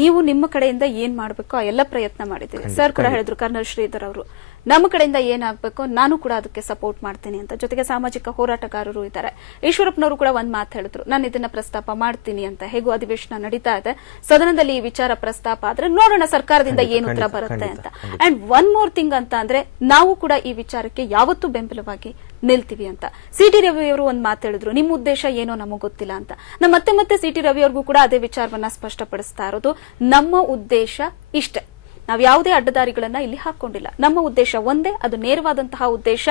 ನೀವು ನಿಮ್ಮ ಕಡೆಯಿಂದ ಏನ್ ಮಾಡ್ಬೇಕು ಆ ಎಲ್ಲ ಪ್ರಯತ್ನ ಮಾಡಿದ್ದೀರಿ. ಸರ್ ಕೂಡ ಹೇಳಿದ್ರು ಕರ್ನಲ್ ಶ್ರೀಧರ್ ಅವರು. ನಮ್ಮ ಕಡೆಯಿಂದ ಏನಾಗಬೇಕು ನಾನು ಕೂಡ ಅದಕ್ಕೆ ಸಪೋರ್ಟ್ ಮಾಡ್ತೀನಿ ಅಂತ. ಜೊತೆಗೆ ಸಾಮಾಜಿಕ ಹೋರಾಟಗಾರರು ಇದ್ದಾರೆ. ಈಶ್ವರಪ್ಪನವರು ಕೂಡ ಒಂದು ಮಾತು ಹೇಳಿದ್ರು. ನಾನು ಇದನ್ನ ಪ್ರಸ್ತಾಪ ಮಾಡ್ತೀನಿ ಅಂತ. ಹೇಗೂ ಅಧಿವೇಶನ ನಡೀತಾ ಇದೆ. ಸದನದಲ್ಲಿ ಈ ವಿಚಾರ ಪ್ರಸ್ತಾಪ ಆದ್ರೆ ನೋಡೋಣ ಸರ್ಕಾರದಿಂದ ಏನು ಉತ್ತರ ಬರುತ್ತೆ ಅಂತ. ಅಂಡ್ ಒನ್ ಮೋರ್ ಥಿಂಗ್ ಅಂತ ಅಂದ್ರೆ ನಾವು ಕೂಡ ಈ ವಿಚಾರಕ್ಕೆ ಯಾವತ್ತೂ ಬೆಂಬಲವಾಗಿ ನಿಲ್ತೀವಿ ಅಂತ. ಸಿಟಿ ರವಿ ಅವರು ಒಂದು ಮಾತು ಹೇಳಿದ್ರು. ನಿಮ್ಮ ಉದ್ದೇಶ ಏನೋ ನಮಗ್ ಗೊತ್ತಿಲ್ಲ ಅಂತ. ನಮ್ಮ ಮತ್ತೆ ಮತ್ತೆ ಸಿಟಿ ರವಿ ಅವ್ರಿಗೂ ಕೂಡ ಅದೇ ವಿಚಾರವನ್ನ ಸ್ಪಷ್ಟಪಡಿಸ್ತಾ ಇರೋದು. ನಮ್ಮ ಉದ್ದೇಶ ಇಷ್ಟೇ. ನಾವು ಯಾವುದೇ ಅಡ್ಡದಾರಿಗಳನ್ನ ಇಲ್ಲಿ ಹಾಕೊಂಡಿಲ್ಲ ನಮ್ಮ ಉದ್ದೇಶ ಒಂದೇ ಅದು ನೇರವಾದಂತಹ ಉದ್ದೇಶ.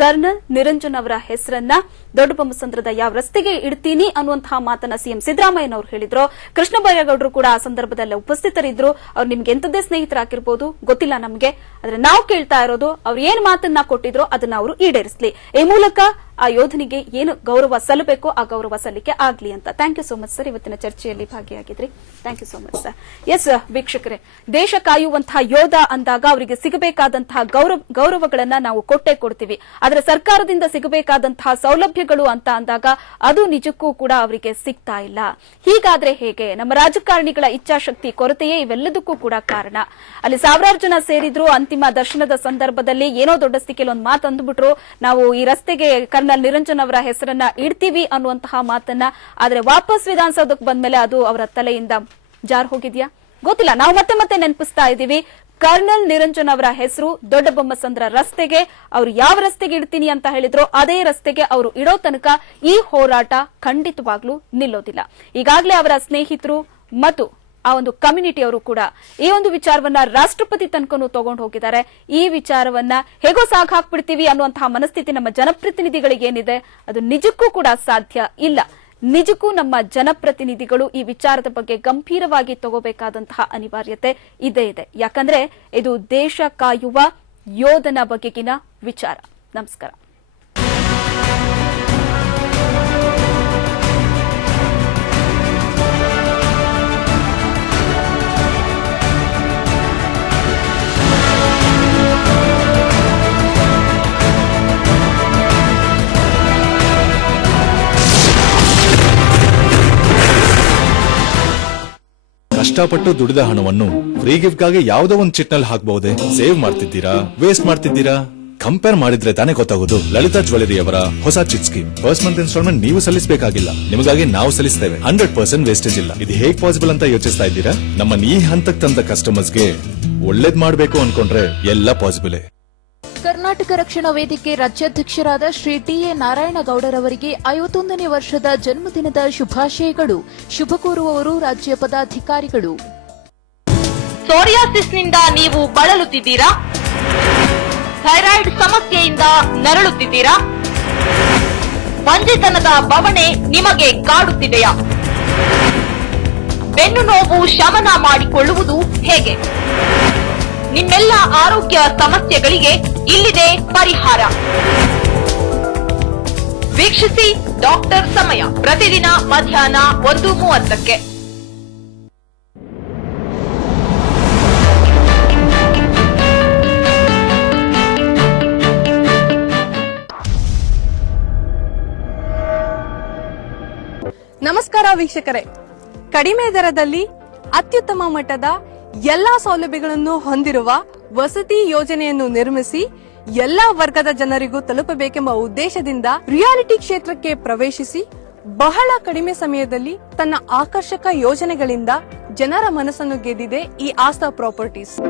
ಕರ್ನಲ್ ನಿರಂಜನ್ ಅವರ ಹೆಸರನ್ನ ದೊಡ್ಡ ಬೊಮ್ಮಸಂದ್ರದ ಯಾವ ರಸ್ತೆಗೆ ಇಡ್ತೀನಿ ಅನ್ನುವಂತಹ ಮಾತನ್ನ ಸಿಎಂ ಸಿದ್ದರಾಮಯ್ಯನವರು ಹೇಳಿದ್ರು. ಕೃಷ್ಣ ಬೈರೇಗೌಡರು ಕೂಡ ಆ ಸಂದರ್ಭದಲ್ಲಿ ಉಪಸ್ಥಿತರಿದ್ರು. ಅವ್ರು ನಿಮ್ಗೆ ಎಂತದೇ ಸ್ನೇಹಿತರಾಗಿರ್ಬೋದು, ಗೊತ್ತಿಲ್ಲ ನಮ್ಗೆ. ಆದ್ರೆ ನಾವು ಕೇಳ್ತಾ ಇರೋದು, ಅವ್ರು ಏನ್ ಮಾತನ್ನ ಕೊಟ್ಟಿದ್ರು ಅದನ್ನ ಅವರು ಈಡೇರಿಸಲಿ. ಈ ಮೂಲಕ ಆ ಯೋಧನಿಗೆ ಏನು ಗೌರವ ಸಲ್ಲಬೇಕು ಆ ಗೌರವ ಸಲ್ಲಿಕೆ ಆಗ್ಲಿ ಅಂತ. Thank you so much sir ಇವತ್ತಿನ ಚರ್ಚೆಯಲ್ಲಿ ಭಾಗಿಯಾಗಿದ್ರಿ. Thank you so much sir yes ವೀಕ್ಷಕರೇ, ದೇಶ ಕಾಯುವಂತಹ ಯೋಧ ಅಂದಾಗ ಅವರಿಗೆ ಸಿಗಬೇಕಾದಂತಹ ಗೌರವ, ಗೌರವಗಳನ್ನ ನಾವು ಕೊಟ್ಟೆ ಕೊಡ್ತೀವಿ. ಆದ್ರೆ ಸರ್ಕಾರದಿಂದ ಸಿಗಬೇಕಾದಂತಹ ಸೌಲಭ್ಯಗಳು ಅಂತ ಅಂದಾಗ ಅದು ನಿಜಕ್ಕೂ ಕೂಡ ಅವರಿಗೆ ಸಿಗ್ತಾ ಇಲ್ಲ. ಹೀಗಾದ್ರೆ ಹೇಗೆ? ನಮ್ಮ ರಾಜಕಾರಣಿಗಳ ಇಚ್ಛಾಶಕ್ತಿ, ಕೊರತೆಯೇ ಇವೆಲ್ಲದಕ್ಕೂ ಕೂಡ ಕಾರಣ. ಅಲ್ಲಿ ಸಾವಿರಾರು ಜನ ಸೇರಿದ್ರು, ಅಂತಿಮ ದರ್ಶನದ ಸಂದರ್ಭದಲ್ಲಿ ಏನೋ ದೊಡ್ಡ ಕೆಲವೊಂದು ಮಾತು ಅಂದ್ಬಿಟ್ರು, ನಾವು ಈ ರಸ್ತೆಗೆ ಕರ್ನಲ್ ನಿರಂಜನ್ ಅವರ ಹೆಸರನ್ನ ಇಡ್ತೀವಿ ಅನ್ನುವಂತಹ ಮಾತನ್ನ, ಆದ್ರೆ ವಾಪಸ್ ವಿಧಾನಸೌಧಕ್ಕೆ ಬಂದ್ಮೇಲೆ ಅದು ಅವರ ತಲೆಯಿಂದ ಜಾರ್ ಹೋಗಿದ್ಯಾ? ಗೊತ್ತಿಲ್ಲ. ನಾವು ಮತ್ತೆ ಮತ್ತೆ ನೆನಪಿಸ್ತಾ ಇದ್ದೀವಿ. ಕರ್ನಲ್ ನಿರಂಜನ್ ಅವರ ಹೆಸರು ದೊಡ್ಡ ಬೊಮ್ಮಸಂದ್ರ ರಸ್ತೆಗೆ. ಅವರು ಯಾವ ರಸ್ತೆಗೆ ಇಡ್ತೀನಿ ಅಂತ ಹೇಳಿದ್ರು ಅದೇ ರಸ್ತೆಗೆ ಅವರು ಇಡೋ ತನಕ ಈ ಹೋರಾಟ ಖಂಡಿತವಾಗ್ಲೂ ನಿಲ್ಲೋದಿಲ್ಲ. ಈಗಾಗಲೇ ಅವರ ಸ್ನೇಹಿತರು ಮತ್ತು ಆ ಒಂದು ಕಮ್ಯುನಿಟಿ ಅವರು ಕೂಡ ಈ ಒಂದು ವಿಚಾರವನ್ನ ರಾಷ್ಟ್ರಪತಿ ತನಕನೂ ತಗೊಂಡು ಹೋಗಿದ್ದಾರೆ. ಈ ವಿಚಾರವನ್ನ ಹೇಗೋ ಸಾಕ್ ಹಾಕ್ಬಿಡ್ತೀವಿ ಅನ್ನುವಂತಹ ಮನಸ್ಥಿತಿ ನಮ್ಮ ಜನಪ್ರತಿನಿಧಿಗಳಿಗೆ ಏನಿದೆ ಅದು ನಿಜಕ್ಕೂ ಕೂಡ ಸಾಧ್ಯ ಇಲ್ಲ. ನಿಜಕ್ಕೂ ನಮ್ಮ ಜನಪ್ರತಿನಿಧಿಗಳು ಈ ವಿಚಾರದ ಬಗ್ಗೆ ಗಂಭೀರವಾಗಿ ತಗೋಬೇಕಾದಂತಹ ಅನಿವಾರ್ಯತೆ ಇದೇ ಇದೆ. ಯಾಕಂದ್ರೆ ಇದು ದೇಶ ಕಾಯುವ ಯೋಧನ ಬಗೆಗಿನ ವಿಚಾರ. ನಮಸ್ಕಾರ. ಕಷ್ಟಪಟ್ಟು ದುಡಿದ ಹಣವನ್ನು ಫ್ರೀ ಗಿಫ್ಟ್ಗಾಗಿ ಯಾವ್ದೋ ಒಂದು ಚಿಟ್ನಲ್ಲಿ ಹಾಕಬಹುದೇ? ಸೇವ್ ಮಾಡ್ತಿದ್ದೀರಾ? ವೇಸ್ಟ್ ಮಾಡ್ತಿದ್ದೀರಾ? ಕಂಪೇರ್ ಮಾಡಿದ್ರೆ ತಾನೇ ಗೊತ್ತಾಗೋದು. ಲಲಿತಾ ಜ್ಯುವೆಲರಿ ಅವರ ಹೊಸ chit scheme first month instalment ನೀವು ಸಲ್ಲಿಸಬೇಕಾಗಿಲ್ಲ. ನಿಮಗಾಗಿ ನಾವು ಸಲ್ಲಿಸ್ತೇವೆ. ಹಂಡ್ರೆಡ್ ಪರ್ಸೆಂಟ್ ವೇಸ್ಟೇಜ್ ಇಲ್ಲ. ಇದು ಹೇಗ್ ಪಾಸಿಬಲ್ ಅಂತ ಯೋಚಿಸ್ತಾ ಇದ್ದೀರಾ? ನಮ್ಮ ಈ ಹಂತಕ್ಕೆ ತಂದ ಕಸ್ಟಮರ್ಸ್ಗೆ ಒಳ್ಳೇದ್ ಮಾಡ್ಬೇಕು ಅನ್ಕೊಂಡ್ರೆ ಎಲ್ಲ ಪಾಸಿಬಲ್ ಕರ್ನಾಟಕ ರಕ್ಷಣಾ ವೇದಿಕೆ ರಾಜ್ಯಾಧ್ಯಕ್ಷರಾದ ಶ್ರೀ ಟಿಎ ನಾರಾಯಣಗೌಡರವರಿಗೆ ಐವತ್ತೊಂದನೇ ವರ್ಷದ ಜನ್ಮದಿನದ ಶುಭಾಶಯಗಳು. ಶುಭ ಕೋರುವವರು ರಾಜ್ಯ ಪದಾಧಿಕಾರಿಗಳು. ಸೋರಿಯಾಸಿಸ್ನಿಂದ ನೀವು ಬಳಲುತ್ತಿದ್ದೀರಾ? ಥೈರಾಯ್ಡ್ ಸಮಸ್ಯೆಯಿಂದ ನರಳುತ್ತಿದ್ದೀರಾ? ಬಂಜೆತನದ ಬವಣೆ ನಿಮಗೆ ಕಾಡುತ್ತಿದೆಯಾ? ಬೆನ್ನು ನೋವು ಶಮನ ಮಾಡಿಕೊಳ್ಳುವುದು ಹೇಗೆ? ನಿಮ್ಮೆಲ್ಲ ಆರೋಗ್ಯ ಸಮಸ್ಯೆಗಳಿಗೆ ಇಲ್ಲಿದೆ ಪರಿಹಾರ. ವೀಕ್ಷಿಸಿ ಡಾಕ್ಟರ್ ಸಮಯ ಪ್ರತಿದಿನ ಮಧ್ಯಾಹ್ನ ಒಂದು ಮೂವತ್ತಕ್ಕೆ. ನಮಸ್ಕಾರ ವೀಕ್ಷಕರೇ. ಕಡಿಮೆ ದರದಲ್ಲಿ ಅತ್ಯುತ್ತಮ ಮಟ್ಟದ ಎಲ್ಲಾ ಸೌಲಭ್ಯಗಳನ್ನು ಹೊಂದಿರುವ ವಸತಿ ಯೋಜನೆಯನ್ನು ನಿರ್ಮಿಸಿ ಎಲ್ಲಾ ವರ್ಗದ ಜನರಿಗೂ ತಲುಪಬೇಕೆಂಬ ಉದ್ದೇಶದಿಂದ ರಿಯಾಲಿಟಿ ಕ್ಷೇತ್ರಕ್ಕೆ ಪ್ರವೇಶಿಸಿ ಬಹಳ ಕಡಿಮೆ ಸಮಯದಲ್ಲಿ ತನ್ನ ಆಕರ್ಷಕ ಯೋಜನೆಗಳಿಂದ ಜನರ ಮನಸ್ಸನ್ನು ಗೆದ್ದಿದೆ ಈ Aastha properties.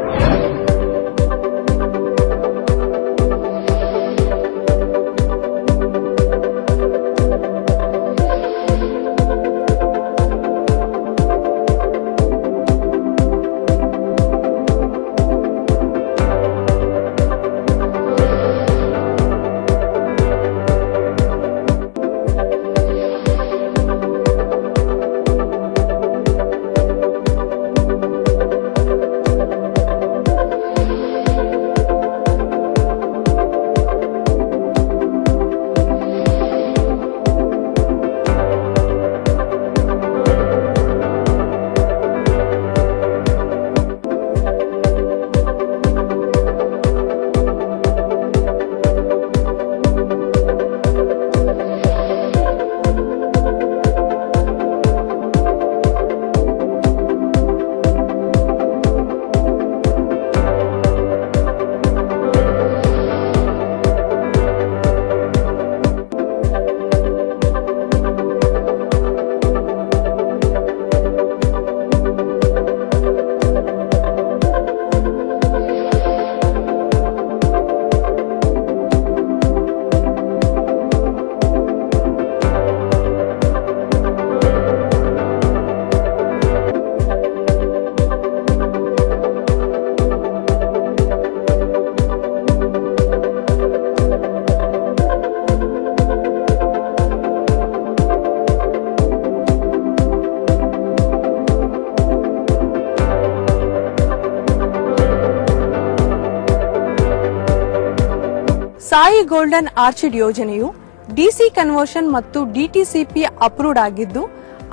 Sai golden orchid ಯೋಜನೆಯು ಡಿಸಿ ಕನ್ವರ್ಷನ್ ಮತ್ತು ಡಿಟಿಸಿಪಿ ಅಪ್ರೂವ್ಡ್ ಆಗಿದ್ದು,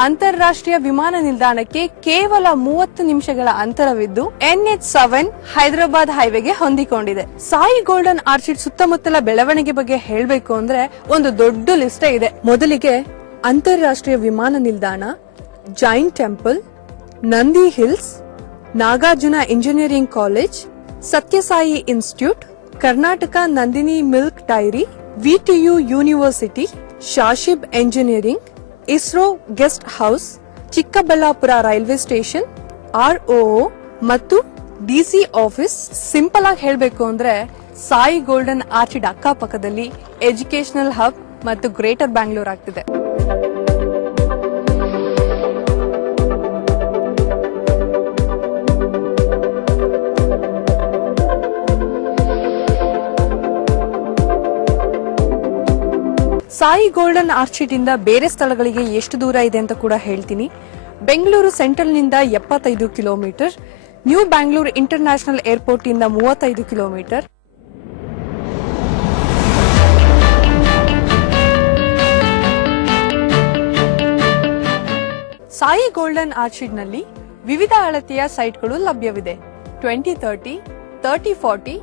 ಅಂತಾರಾಷ್ಟ್ರೀಯ ವಿಮಾನ ನಿಲ್ದಾಣಕ್ಕೆ ಕೇವಲ ಮೂವತ್ತು ನಿಮಿಷಗಳ ಅಂತರವಿದ್ದು, ಎನ್ಎಚ್ ಸೆವೆನ್ ಹೈದರಾಬಾದ್ ಹೈವೇಗೆ ಹೊಂದಿಕೊಂಡಿದೆ. ಸಾಯಿ ಗೋಲ್ಡನ್ ಆರ್ಚಿಡ್ ಸುತ್ತಮುತ್ತಲ ಬೆಳವಣಿಗೆ ಬಗ್ಗೆ ಹೇಳಬೇಕು ಅಂದ್ರೆ ಒಂದು ದೊಡ್ಡ ಲಿಸ್ಟೇ ಇದೆ. ಮೊದಲಿಗೆ ಅಂತಾರಾಷ್ಟ್ರೀಯ ವಿಮಾನ ನಿಲ್ದಾಣ Jain temple, Nandi hills, Nagarjuna engineering college, Sathya Sai institute Karnataka Nandini milk dairy, VTU university, ಶಾಶಿಬ್ engineering, ISRO guest house, Chikkaballapur railway station RO ಮತ್ತು ಡಿಸಿ ಆಫೀಸ್. ಸಿಂಪಲ್ ಆಗಿ ಹೇಳಬೇಕು ಅಂದ್ರೆ ಸಾಯಿ ಗೋಲ್ಡನ್ ಆರ್ಚಿಡ್ ಅಕ್ಕಪಕ್ಕದಲ್ಲಿ ಎಜುಕೇಶನಲ್ ಹಬ್ ಮತ್ತು greater Bangalore ಆಗ್ತಿದೆ. Sai golden orchid ಇಂದ ಬೇರೆ ಸ್ಥಳಗಳಿಗೆ ಎಷ್ಟು ದೂರ ಇದೆ ಅಂತ ಕೂಡ ಹೇಳ್ತೀನಿ. ಬೆಂಗಳೂರು ಸೆಂಟ್ರಲ್ನಿಂದ ಎಪ್ಪತ್ತೈದು kilometre, new Bangalore international airport ಇಂದ ಮೂವತ್ತೈದು ಕಿಲೋಮೀಟರ್. ಸಾಯಿ ಗೋಲ್ಡನ್ ಆರ್ಚಿಡ್ನಲ್ಲಿ ವಿವಿಧ ಅಳತೆಯ ಸೈಟ್ಗಳು ಲಭ್ಯವಿದೆ. Twenty thirty thirty forty,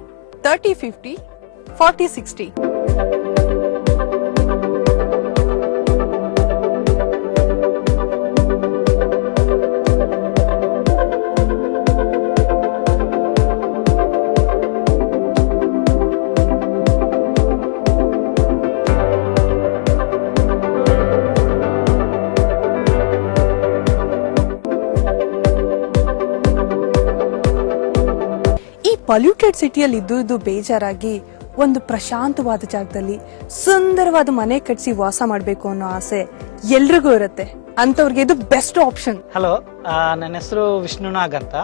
thirty fifty, forty sixty. Polluted ಸಿಟಿಯಲ್ಲಿ ಇದ್ದು ಇದ್ದು ಬೇಜಾರಾಗಿ ಒಂದು ಪ್ರಶಾಂತವಾದ ಜಾಗದಲ್ಲಿ ಸುಂದರವಾದ ಮನೆ ಕಟ್ಸಿ ವಾಸ ಮಾಡಬೇಕು ಅನ್ನೋ ಆಸೆ ಎಲ್ರಿಗೂ ಇರುತ್ತೆ. ಅಂತವ್ರಿಗೆ ಇದು ಬೆಸ್ಟ್ ಆಪ್ಷನ್ ಹಲೋ ನನ್ನ ಹೆಸರು ವಿಷ್ಣುನಾಗ್ ಅಂತ.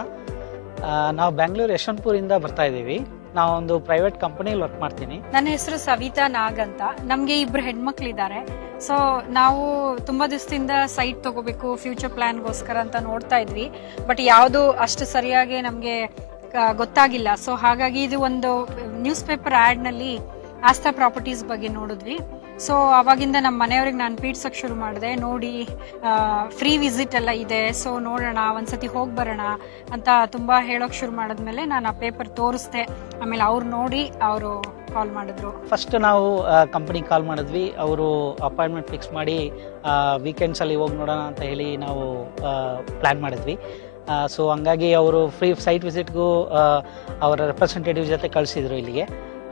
ಆ, ನಾವು ಬೆಂಗಳೂರು ಯಶವಂತಪುರಿಂದ ಬರ್ತಾ ಇದ್ದೀವಿ. ನಾವು ಒಂದು ಪ್ರೈವೇಟ್ ಕಂಪನಿಲಿ ವರ್ಕ್ ಮಾಡ್ತೀನಿ. ನನ್ನ ಹೆಸರು ಸವಿತಾ ನಾಗ್ ಅಂತ. ನಮ್ಗೆ ಇಬ್ರು ಹೆಣ್ಮಕ್ಳಿದ್ದಾರೆ. ಸೊ ನಾವು ತುಂಬಾ ದಿವಸದಿಂದ ಸೈಟ್ ತಗೋಬೇಕು ಫ್ಯೂಚರ್ ಪ್ಲಾನ್ಗೋಸ್ಕರ ಅಂತ ನೋಡ್ತಾ ಇದ್ವಿ. ಬಟ್ ಯಾವುದು ಅಷ್ಟು ಸರಿಯಾಗಿ ನಮ್ಗೆ ಗೊತ್ತಾಗಿಲ್ಲ. ಸೊ ಹಾಗಾಗಿ ಇದು ಒಂದು ನ್ಯೂಸ್ ಪೇಪರ್ ಆ್ಯಡ್ನಲ್ಲಿ ಆಸ್ತಾ ಪ್ರಾಪರ್ಟೀಸ್ ಬಗ್ಗೆ ನೋಡಿದ್ವಿ. ಸೊ ಅವಾಗಿಂದ ನಮ್ಮ ಮನೆಯವ್ರಿಗೆ ನಾನು ಪೀಡ್ಸಕ್ ಶುರು ಮಾಡಿದೆ. ನೋಡಿ ಫ್ರೀ ವಿಸಿಟ್ ಎಲ್ಲ ಇದೆ. ಸೊ ನೋಡೋಣ, ಒಂದ್ಸತಿ ಹೋಗಿ ಬರೋಣ ಅಂತ ತುಂಬ ಹೇಳೋಕೆ ಶುರು ಮಾಡಿದ್ಮೇಲೆ ನಾನು ಆ ಪೇಪರ್ ತೋರಿಸ್ದೆ. ಆಮೇಲೆ ಅವ್ರು ನೋಡಿ, ಅವರು ಕಾಲ್ ಮಾಡಿದ್ರು. ಫಸ್ಟ್ ನಾವು ಕಂಪನಿ ಕಾಲ್ ಮಾಡಿದ್ವಿ. ಅವರು ಅಪಾಯಿಂಟ್ಮೆಂಟ್ ಫಿಕ್ಸ್ ಮಾಡಿ ವೀಕೆಂಡ್ಸ್ ಅಲ್ಲಿ ಹೋಗಿ ನೋಡೋಣ ಅಂತ ಹೇಳಿ ನಾವು ಪ್ಲಾನ್ ಮಾಡಿದ್ವಿ. ಸೊ ಹಂಗಾಗಿ ಅವರು ಫ್ರೀ ಸೈಟ್ ವಿಸಿಟ್ಗೂ ಅವರ ರೆಪ್ರೆಸೆಂಟೇಟಿವ್ ಜೊತೆ ಕಳಿಸಿದ್ರು ಇಲ್ಲಿಗೆ.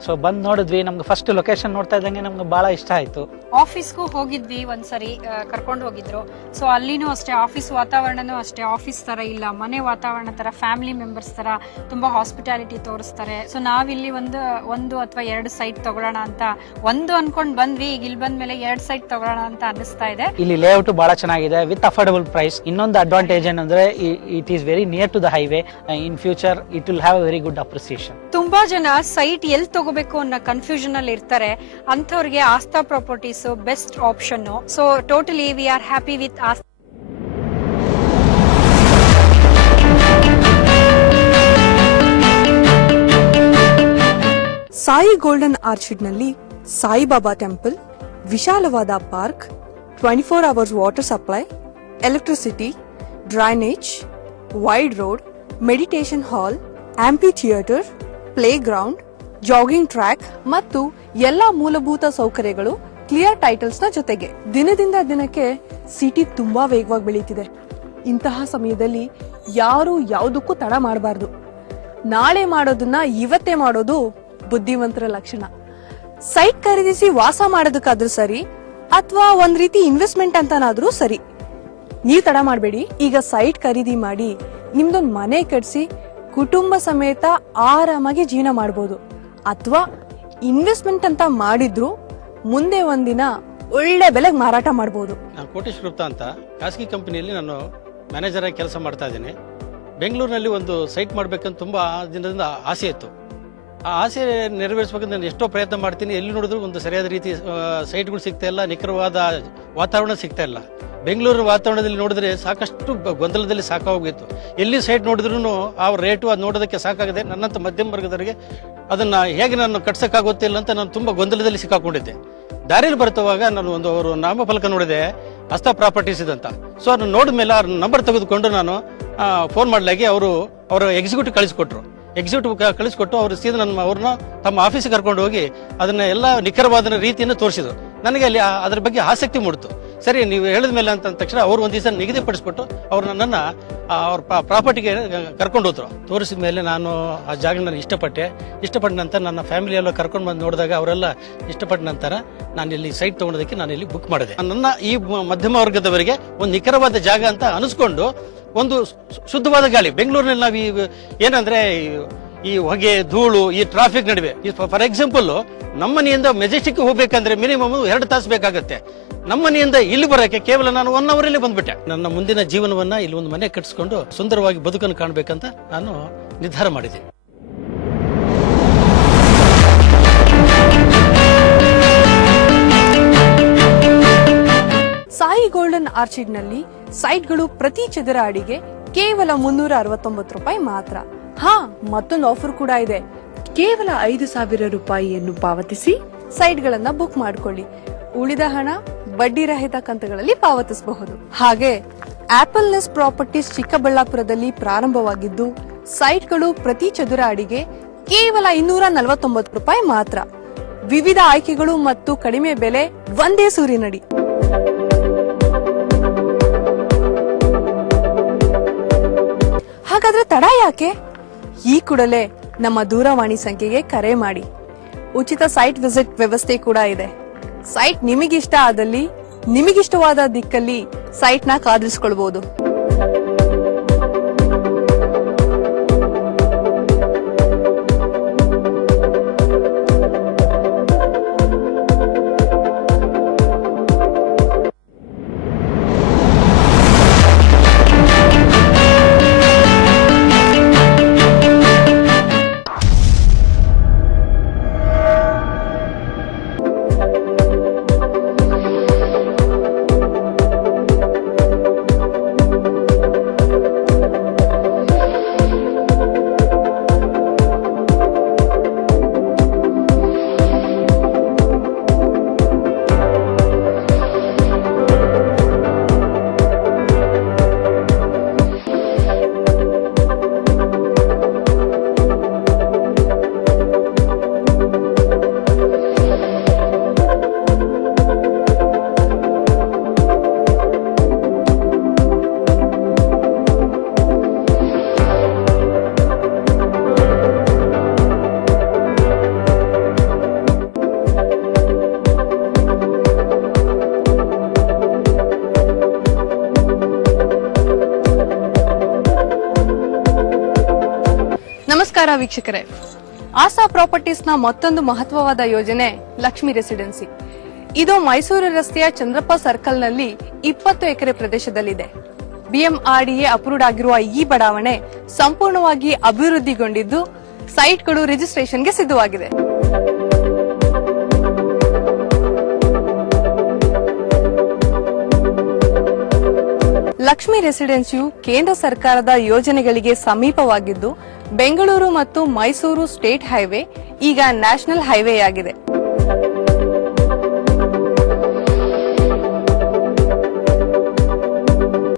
ಸೊ ಬಂದ್ ನೋಡಿದ್ವಿ ನಮ್ಗೆ ಫಸ್ಟ್ ಲೊಕೇಶನ್ ನೋಡ್ತಾ ಇದ್ದಂಗೆ ನಮ್ಗೆ ಬಹಳ ಇಷ್ಟ ಆಯ್ತು. ಆಫೀಸ್ಗೂ ಹೋಗಿದ್ವಿ ಒಂದ್ಸರಿ ಕರ್ಕೊಂಡು ಹೋಗಿದ್ರು. ಸೊ ಅಲ್ಲಿನೂ ಅಷ್ಟೇ ಆಫೀಸ್ ವಾತಾವರಣನೂ ಅಷ್ಟೇ ಆಫೀಸ್ ತರ ಇಲ್ಲ ಮನೆ ವಾತಾವರಣ ತರ ಫ್ಯಾಮಿಲಿ ಮೆಂಬರ್ಸ್ ತರ ತುಂಬಾ ಹಾಸ್ಪಿಟಾಲಿಟಿ ತೋರಿಸ್ತಾರೆ. ಸೊ ನಾವಿಲ್ಲಿ ಒಂದು ಒಂದು ಅಥವಾ ಎರಡು ಸೈಟ್ ತಗೊಳ್ಳೋಣ ಅಂತ ಒಂದು ಅನ್ಕೊಂಡ್ ಬಂದ್ವಿ ಈಗ ಇಲ್ಲಿ ಬಂದ್ಮೇಲೆ ಎರಡು ಸೈಟ್ ತಗೊಳ್ಳೋಣ ಅಂತ ಅನ್ನಿಸ್ತಾ ಇದೆ. ಇಲ್ಲಿ ಲೇಔಟ್ ಬಹಳ ಚೆನ್ನಾಗಿದೆ ವಿತ್ ಅಫೋರ್ಡಬಲ್ ಪ್ರೈಸ್ ಇನ್ನೊಂದು ಅಡ್ವಾಂಟೇಜ್ ಏನಂದ್ರೆ it is very near to the highway in future it will have very good appreciation ತುಂಬಾ ಜನ ಸೈಟ್ ಎಲ್ಲಿ ತಗೋಬೇಕು ಅನ್ನೋ ಕನ್ಫ್ಯೂಷನ್ ಅಲ್ಲಿ ಇರ್ತಾರೆ. ಅಂಥವ್ರಿಗೆ Aastha properties best option so totally we are happy with Aastha Sai golden ಆರ್ಚಿಡ್ನಲ್ಲಿ Saibaba temple, ವಿಶಾಲವಾದ park twenty four hours water supply electricity drainage wide road meditation hall amphitheatre playground jogging track ಮತ್ತು ಎಲ್ಲಾ ಮೂಲಭೂತ ಸೌಕರ್ಯಗಳು clear ಟೈಟಲ್ಸ್ನ ಜೊತೆಗೆ. ದಿನದಿಂದ ದಿನಕ್ಕೆ city ತುಂಬಾ ವೇಗವಾಗಿ ಬೆಳೀತಿದೆ. ಇಂತಹ ಸಮಯದಲ್ಲಿ ಯಾರು ಯಾವುದಕ್ಕೂ ತಡ ಮಾಡಬಾರ್ದು. ನಾಳೆ ಮಾಡೋದನ್ನ ಇವತ್ತೇ ಮಾಡೋದು ಬುದ್ಧಿವಂತರ ಲಕ್ಷಣ. ಸೈಟ್ ಖರೀದಿಸಿ ವಾಸ ಮಾಡೋದಕ್ಕಾದ್ರೂ ಸರಿ ಅಥವಾ ಒಂದ್ ರೀತಿ ಇನ್ವೆಸ್ಟ್ಮೆಂಟ್ ಅಂತನಾದ್ರೂ ಸರಿ. ನೀವ್ ತಡ ಮಾಡಬೇಡಿ. ಈಗ ಸೈಟ್ ಖರೀದಿ ಮಾಡಿ ನಿಮ್ದೊಂದು ಮನೆ ಕಟ್ಸಿ ಕುಟುಂಬ ಸಮೇತ ಆರಾಮಾಗಿ ಜೀವನ ಮಾಡ್ಬೋದು. ಅಥವಾ ಇನ್ವೆಸ್ಟ್ಮೆಂಟ್ ಅಂತ ಮಾಡಿದ್ರು ಮುಂದೆ ಒಂದಿನ ಒಳ್ಳೆ ಬೆಲೆಗೆ ಮಾರಾಟ ಮಾಡಬಹುದು ನಾನು ಕೋಟೇಶ್ ಗುಪ್ತಾ ಅಂತ. ಖಾಸಗಿ ಕಂಪನಿಯಲ್ಲಿ ನಾನು ಮ್ಯಾನೇಜರ್ ಆಗಿ ಕೆಲಸ ಮಾಡ್ತಾ ಇದ್ದೀನಿ. ಬೆಂಗಳೂರಿನಲ್ಲಿ ಒಂದು ಸೈಟ್ ಮಾಡಬೇಕಂತ ತುಂಬಾ ದಿನದಿಂದ ಆಸೆ ಇತ್ತು. ಆ ಆಸೆ ನೆರವೇರಿಸಬೇಕಂತ ನಾನು ಎಷ್ಟೋ ಪ್ರಯತ್ನ ಮಾಡ್ತೀನಿ. ಎಲ್ಲಿ ನೋಡಿದ್ರು ಒಂದು ಸರಿಯಾದ ರೀತಿ ಸೈಟ್ಗಳು ಸಿಗ್ತಾ ಇಲ್ಲ, ನಿಖರವಾದ ವಾತಾವರಣ ಸಿಗ್ತಾ ಇಲ್ಲ. ಬೆಂಗಳೂರು ವಾತಾವರಣದಲ್ಲಿ ನೋಡಿದ್ರೆ ಸಾಕಷ್ಟು ಗೊಂದಲದಲ್ಲಿ ಸಾಕಾಗೋಗಿತ್ತು. ಎಲ್ಲಿ ಸೈಟ್ ನೋಡಿದ್ರೂ ಆ ರೇಟು ಅದು ನೋಡೋದಕ್ಕೆ ಸಾಕಾಗದೆ. ನನ್ನಂಥ ಮಧ್ಯಮ ವರ್ಗದವರಿಗೆ ಅದನ್ನು ಹೇಗೆ ನಾನು ಕಟ್ಸೋಕ್ಕಾಗುತ್ತಿಲ್ಲ ಅಂತ ನಾನು ತುಂಬ ಗೊಂದಲದಲ್ಲಿ ಸಿಕ್ಕಾಕೊಂಡಿದ್ದೆ. ದಾರಿಯಲ್ಲಿ ಬರ್ತವಾಗ ನಾನು ಒಂದು, ಅವರು ನಾಮಫಲಕ ನೋಡಿದೆ, ಹಸ್ತ ಪ್ರಾಪರ್ಟೀಸ್ ಇದಂತ ಸೊ ಅದನ್ನು ನೋಡಿದ ಮೇಲೆ ಅವ್ರ ನಂಬರ್ ತೆಗೆದುಕೊಂಡು ನಾನು ಫೋನ್ ಮಾಡಲಾಗಿ ಅವರು, ಅವರ ಎಕ್ಸಿಕ್ಯೂಟಿವ್ ಕಳಿಸ್ಕೊಟ್ರು. ಎಕ್ಸಿಕ್ಯೂಟಿವ್ ಕಳಿಸ್ಕೊಟ್ಟು ಅವರು ಸೀದಾ ನನ್ನ ಅವ್ರನ್ನ ತಮ್ಮ ಆಫೀಸಿಗೆ ಕರ್ಕೊಂಡು ಹೋಗಿ ಅದನ್ನ ಎಲ್ಲ ನಿಖರವಾದ ರೀತಿಯನ್ನು ತೋರಿಸಿದ್ರು. ನನಗೆ ಅಲ್ಲಿ ಅದರ ಬಗ್ಗೆ ಆಸಕ್ತಿ ಮೂಡಿತು. ಸರಿ, ನೀವು ಹೇಳಿದ ಮೇಲೆ ಅಂತ ತಕ್ಷಣ ಅವ್ರು ಒಂದು ದಿವಸ ನಿಗದಿಪಡಿಸ್ಬಿಟ್ಟು ಅವ್ರು ನನ್ನನ್ನು ಅವ್ರ ಪ್ರಾಪರ್ಟಿಗೆ ಕರ್ಕೊಂಡು ಹೋದ್ರು ತೋರಿಸಿದ ಮೇಲೆ ನಾನು ಆ ಜಾಗ ನಾನು ಇಷ್ಟಪಟ್ಟೆ. ಇಷ್ಟಪಟ್ಟ ನಂತರ ನನ್ನ ಫ್ಯಾಮಿಲಿ ಎಲ್ಲ ಕರ್ಕೊಂಡು ಬಂದು ನೋಡಿದಾಗ ಅವರೆಲ್ಲ ಇಷ್ಟಪಟ್ಟ ನಂತರ ನಾನು ಇಲ್ಲಿ ಸೈಟ್ ತೊಗೊಳೋದಕ್ಕೆ ನಾನು ಇಲ್ಲಿ ಬುಕ್ ಮಾಡಿದೆ. ನನ್ನ ಈ ಮಧ್ಯಮ ವರ್ಗದವರಿಗೆ ಒಂದು ನಿಖರವಾದ ಜಾಗ ಅಂತ ಅನಿಸ್ಕೊಂಡು ಒಂದು ಶುದ್ಧವಾದ ಗಾಳಿ. ಬೆಂಗಳೂರಿನಲ್ಲಿ ನಾವು ಏನಂದ್ರೆ ಈ- ಹೊಗೆ, ಧೂಳು, ಈ ಟ್ರಾಫಿಕ್ ನಡುವೆ. ಫಾರ್ ಎಕ್ಸಾಂಪಲ್ ನಮ್ಮ ಮನೆಯಿಂದ ಮೆಜೆಸ್ಟಿಕ್ ಹೋಗ್ಬೇಕಂದ್ರೆ ಮಿನಿಮಮ್ ಎರಡು ತಾಸು ಬೇಕಾಗುತ್ತೆ. ನಮ್ಮ ಮನೆಯಿಂದ ಇಲ್ಲಿ ಬರೋಕೆ ಕೇವಲ ನಾನು ಒನ್ ಅವರ್ ಅಲ್ಲಿ ಬಂದ್ಬಿಟ್ಟೆ. ನನ್ನ ಮುಂದಿನ ಜೀವನವನ್ನ ಇಲ್ಲಿ ಒಂದು ಮನೆ ಕಟ್ಟಿಸ್ಕೊಂಡು ಸುಂದರವಾಗಿ ಬದುಕನ್ನು ಕಾಣಬೇಕಂತ ನಾನು ನಿರ್ಧಾರ ಮಾಡಿದೆ. ಸಾಯಿ ಗೋಲ್ಡನ್ ಆರ್ಚಿಡ್ನಲ್ಲಿ ಸೈಟ್ಗಳು ಪ್ರತಿ ಚದರ ಅಡಿಗೆ ಕೇವಲ ಮುನ್ನೂರ ಅರವತ್ತೊಂಬತ್ತು ರೂಪಾಯಿ ಮಾತ್ರ. ಹಾ. ಮತ್ತೊಂದು ಆಫರ್ ಕೂಡ ಇದೆ. ಕೇವಲ ಐದು ಸಾವಿರ ರೂಪಾಯಿಯನ್ನು ಪಾವತಿಸಿ, ಸೈಟ್ಗಳನ್ನ ಬುಕ್ ಮಾಡಿಕೊಳ್ಳಿ. ಉಳಿದ ಹಣ ಬಡ್ಡಿ ರಹಿತ ಕಂತುಗಳಲ್ಲಿ ಪಾವತಿಸಬಹುದು. ಹಾಗೆ ಆಪಲ್ ನೆಸ್ ಪ್ರಾಪರ್ಟೀಸ್ ಚಿಕ್ಕಬಳ್ಳಾಪುರದಲ್ಲಿ ಪ್ರಾರಂಭವಾಗಿದ್ದು, ಸೈಟ್ಗಳು ಪ್ರತಿ ಚದುರ ಅಡಿಗೆ ಕೇವಲ ಇನ್ನೂರ ನಲವತ್ತೊಂಬತ್ತು ರೂಪಾಯಿ ಮಾತ್ರ. ವಿವಿಧ ಆಯ್ಕೆಗಳು ಮತ್ತು ಕಡಿಮೆ ಬೆಲೆ ಒಂದೇ ಸೂರಿನಡಿ. ಹಾಗಾದ್ರೆ ತಡ ಯಾಕೆ? ಈ ಕೂಡಲೇ ನಮ್ಮ ದೂರವಾಣಿ ಸಂಖ್ಯೆಗೆ ಕರೆ ಮಾಡಿ. ಉಚಿತ ಸೈಟ್ ವಿಸಿಟ್ ವ್ಯವಸ್ಥೆ ಕೂಡ ಇದೆ. ಸೈಟ್ ನಿಮಗಿಷ್ಟ ಆದಲ್ಲಿ ನಿಮಗಿಷ್ಟವಾದ ದಿಕ್ಕಲ್ಲಿ ಸೈಟ್ನ ಕಾದಿರಿಸಿಕೊಳ್ಬಹುದು ವೀಕ್ಷಕರೇ, ಆಸಾ ಪ್ರಾಪರ್ಟೀಸ್ನ ಮತ್ತೊಂದು ಮಹತ್ವವಾದ ಯೋಜನೆ ಲಕ್ಷ್ಮಿ ರೆಸಿಡೆನ್ಸಿ. ಇದು ಮೈಸೂರು ರಸ್ತೆಯ ಚಂದ್ರಪ್ಪ ಸರ್ಕಲ್ನಲ್ಲಿ ಇಪ್ಪತ್ತು ಎಕರೆ ಪ್ರದೇಶದಲ್ಲಿದೆ. ಬಿಎಂಆರ್ಡಿಎ ಅಪ್ರೂವ್ಡ್ ಆಗಿರುವ ಈ ಬಡಾವಣೆ ಸಂಪೂರ್ಣವಾಗಿ ಅಭಿವೃದ್ಧಿಗೊಂಡಿದ್ದು ಸೈಟ್ಗಳು ರಿಜಿಸ್ಟ್ರೇಷನ್ಗೆ ಸಿದ್ಧವಾಗಿದೆ. ಲಕ್ಷ್ಮಿ ರೆಸಿಡೆನ್ಸಿಯು ಕೇಂದ್ರ ಸರ್ಕಾರದ ಯೋಜನೆಗಳಿಗೆ ಸಮೀಪವಾಗಿದ್ದು ಬೆಂಗಳೂರು ಮತ್ತು ಮೈಸೂರು ಸ್ಟೇಟ್ ಹೈವೇ ಈಗ ನ್ಯಾಷನಲ್ ಹೈವೇ ಆಗಿದೆ.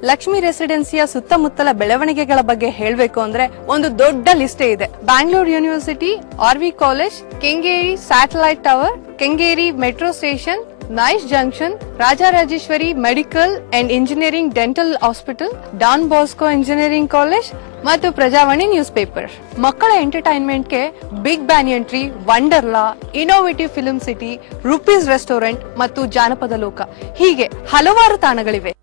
ಲಕ್ಷ್ಮಿ ರೆಸಿಡೆನ್ಸಿಯ ಸುತ್ತಮುತ್ತಲ ಬೆಳವಣಿಗೆಗಳ ಬಗ್ಗೆ ಹೇಳಬೇಕು ಅಂದ್ರೆ ಒಂದು ದೊಡ್ಡ ಲಿಸ್ಟೇ ಇದೆ. Bangalore university RV college, Kengeri satellite tower, Kengeri metro station NICE junction Rajarajeshwari medical and engineering dental hospital Don Bosco engineering college ಮತ್ತು ಪ್ರಜಾವಾಣಿ ನ್ಯೂಸ್ ಪೇಪರ್ ಮಕ್ಕಳ ಎಂಟರ್ಟೈನ್ಮೆಂಟ್ಗೆ big banyan tree Wonderla innovative film city rupees restaurant ಮತ್ತು ಜಾನಪದ ಲೋಕ ಹೀಗೆ ಹಲವಾರು ತಾಣಗಳಿವೆ.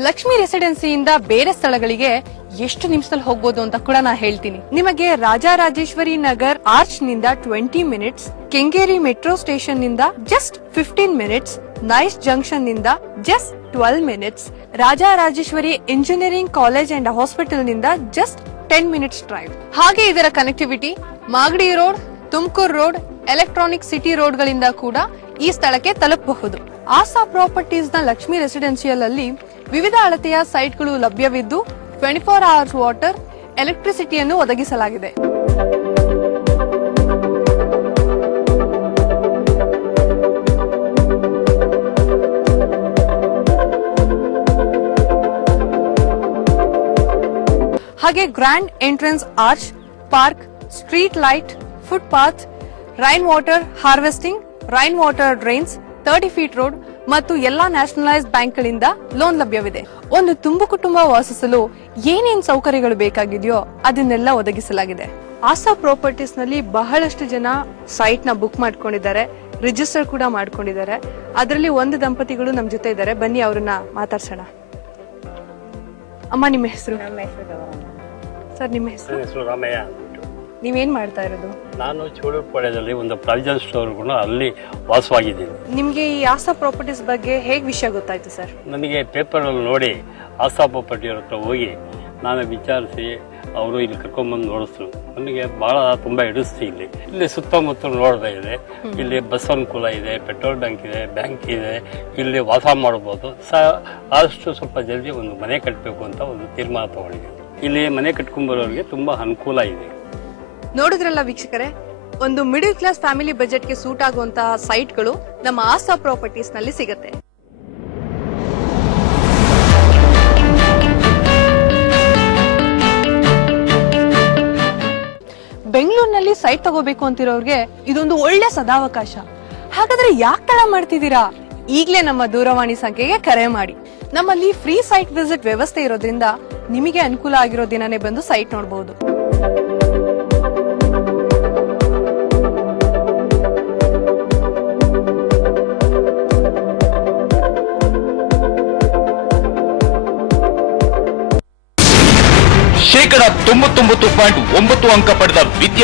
ಲಕ್ಷ್ಮಿ ರೆಸಿಡೆನ್ಸಿಯಿಂದ ಬೇರೆ ಸ್ಥಳಗಳಿಗೆ ಎಷ್ಟು ನಿಮಿಷದಲ್ಲಿ ಹೋಗ್ಬೋದು ಅಂತ ಕೂಡ ನಾ ಹೇಳ್ತೀನಿ. ನಿಮಗೆ ರಾಜರಾಜೇಶ್ವರಿ ನಗರ್ ಆರ್ಚ್ನಿಂದ ಟ್ವೆಂಟಿ ಮಿನಿಟ್ಸ್, ಕೆಂಗೇರಿ ಮೆಟ್ರೋ ಸ್ಟೇಷನ್ನಿಂದ just fifteen minutes, NICE ಜಂಕ್ಷನ್ನಿಂದ just twelve minutes, Rajarajeshwari engineering college and ಹಾಸ್ಪಿಟಲ್ನಿಂದ just ten minutes drive. ಹಾಗೆ ಇದರ connectivity Magadi road, Tumakuru road, electronic city road ಗಳಿಂದ ಕೂಡ ಈ ಸ್ಥಳಕ್ಕೆ ತಲುಪಬಹುದು. ಆಸಾ ಪ್ರಾಪರ್ಟೀಸ್ನ ಲಕ್ಷ್ಮಿ ರೆಸಿಡೆನ್ಸಿಯಲ್ ಅಲ್ಲಿ ವಿವಿಧ ಅಳತೆಯ ಸೈಟ್ಗಳು ಲಭ್ಯವಿದ್ದು ಟ್ವೆಂಟಿ ಫೋರ್ ಅವರ್ಸ್ ವಾಟರ್ ಎಲೆಕ್ಟ್ರಿಸಿಟಿಯನ್ನು ಒದಗಿಸಲಾಗಿದೆ. ಹಾಗೆ grand entrance arch park street light footpath rain water harvesting rain water drains thirty feet road ಮತ್ತು ಎಲ್ಲಾ ನ್ಯಾಷನಲೈಸ್ಡ್ ಬ್ಯಾಂಕ್ಗಳಿಂದ ಲೋನ್ ಲಭ್ಯವಿದೆ. ಒಂದು ತುಂಬು ಕುಟುಂಬ ವಾಸಿಸಲು ಏನೇನ್ ಸೌಕರ್ಯಗಳು ಬೇಕಾಗಿದೆಯೋ ಅದನ್ನೆಲ್ಲ ಒದಗಿಸಲಾಗಿದೆ. ಆಸಾ ಪ್ರಾಪರ್ಟೀಸ್ನಲ್ಲಿ ಬಹಳಷ್ಟು ಜನ ಸೈಟ್ನ ಬುಕ್ ಮಾಡ್ಕೊಂಡಿದ್ದಾರೆ. ರಿಜಿಸ್ಟರ್ ಕೂಡ ಮಾಡ್ಕೊಂಡಿದ್ದಾರೆ. ಅದರಲ್ಲಿ ಒಂದು ದಂಪತಿಗಳು ನಮ್ ಜೊತೆ ಇದ್ದಾರೆ. ಬನ್ನಿ ಅವ್ರನ್ನ ಮಾತಾಡ್ಸೋಣ. ಅಮ್ಮ ನಿಮ್ಮ ಹೆಸರು? ಸರ್ ನಿಮ್ಮ ಹೆಸರು ರಾಮಯ್ಯ. ನೀವೇನ್ ಮಾಡ್ತಾ ಇರೋದು? ನಾನು ಚೋಳಪಾಳ್ಯದಲ್ಲಿ ಒಂದು ಪ್ರಾವಿಜನ್ ಸ್ಟೋರ್ ಕೂಡ ಅಲ್ಲಿ ವಾಸವಾಗಿದ್ದೀನಿ. ನಿಮಗೆ ಈ ಆಸಾ ಪ್ರಾಪರ್ಟೀಸ್ ಬಗ್ಗೆ ಹೇಗೆ ವಿಷಯ ಗೊತ್ತಾಯ್ತು ಸರ್? ನನಗೆ ಪೇಪರಲ್ಲಿ ನೋಡಿ ಆಸಾ ಪ್ರಾಪರ್ಟಿಯವ್ರ ಹತ್ರ ಹೋಗಿ ನಾನು ವಿಚಾರಿಸಿ ಅವರು ಇಲ್ಲಿ ಕರ್ಕೊಂಬಂದು ನೋಡಿಸ್ರು. ನನಗೆ ಬಹಳ ತುಂಬ ಹಿಡಿಸ್ತು ಇಲ್ಲಿ. ಇಲ್ಲಿ ಸುತ್ತಮುತ್ತ ನೋಡ್ತಾ ಇದೆ. ಇಲ್ಲಿ ಬಸ್ ಅನುಕೂಲ ಇದೆ ಪೆಟ್ರೋಲ್ ಬ್ಯಾಂಕ್ ಇದೆ ಬ್ಯಾಂಕ್ ಇದೆ. ಇಲ್ಲಿ ವಾಸ ಮಾಡ್ಬೋದು. ಸ ಆದಷ್ಟು ಸ್ವಲ್ಪ ಜಲ್ದಿ ಒಂದು ಮನೆ ಕಟ್ಟಬೇಕು ಅಂತ ಒಂದು ತೀರ್ಮಾನ ತಗೊಂಡಿದ್ದೀನಿ. ಇಲ್ಲಿ ಮನೆ ಕಟ್ಕೊಂಡ್ಬರೋರಿಗೆ ತುಂಬ ಅನುಕೂಲ ಇದೆ. ನೋಡಿದ್ರಲ್ಲ ವೀಕ್ಷಕರೇ? ಒಂದು ಮಿಡಿಲ್ ಕ್ಲಾಸ್ ಫ್ಯಾಮಿಲಿ ಬಜೆಟ್ಗೆ ಸೂಟ್ ಆಗುವಂತಹ ಸೈಟ್ಗಳು ನಮ್ಮ ಆಸಾ ಪ್ರಾಪರ್ಟೀಸ್ನಲ್ಲಿ ಸಿಗುತ್ತೆ. ಬೆಂಗಳೂರಿನಲ್ಲಿ ಸೈಟ್ ತಗೋಬೇಕು ಅಂತಿರೋರ್ಗೆ ಇದೊಂದು ಒಳ್ಳೆ ಸದಾವಕಾಶ. ಹಾಗಾದ್ರೆ ಯಾಕೆ ತಡ ಮಾಡ್ತಿದ್ದೀರಾ? ಈಗಲೇ ನಮ್ಮ ದೂರವಾಣಿ ಸಂಖ್ಯೆಗೆ ಕರೆ ಮಾಡಿ. ನಮ್ಮಲ್ಲಿ ಫ್ರೀ ಸೈಟ್ ವಿಸಿಟ್ ವ್ಯವಸ್ಥೆ ಇರೋದ್ರಿಂದ ನಿಮಗೆ ಅನುಕೂಲ ಆಗಿರೋ ದಿನನೇ ಬಂದು ಸೈಟ್ ನೋಡಬಹುದು ಶೇಕಡ ತೊಂಬತ್ತೊಂಬತ್ತು ಪಾಯಿಂಟ್ ಒಂಬತ್ತು ಅಂಕ ಪಡೆದ ವಿದ್ಯಾರ್ಥಿ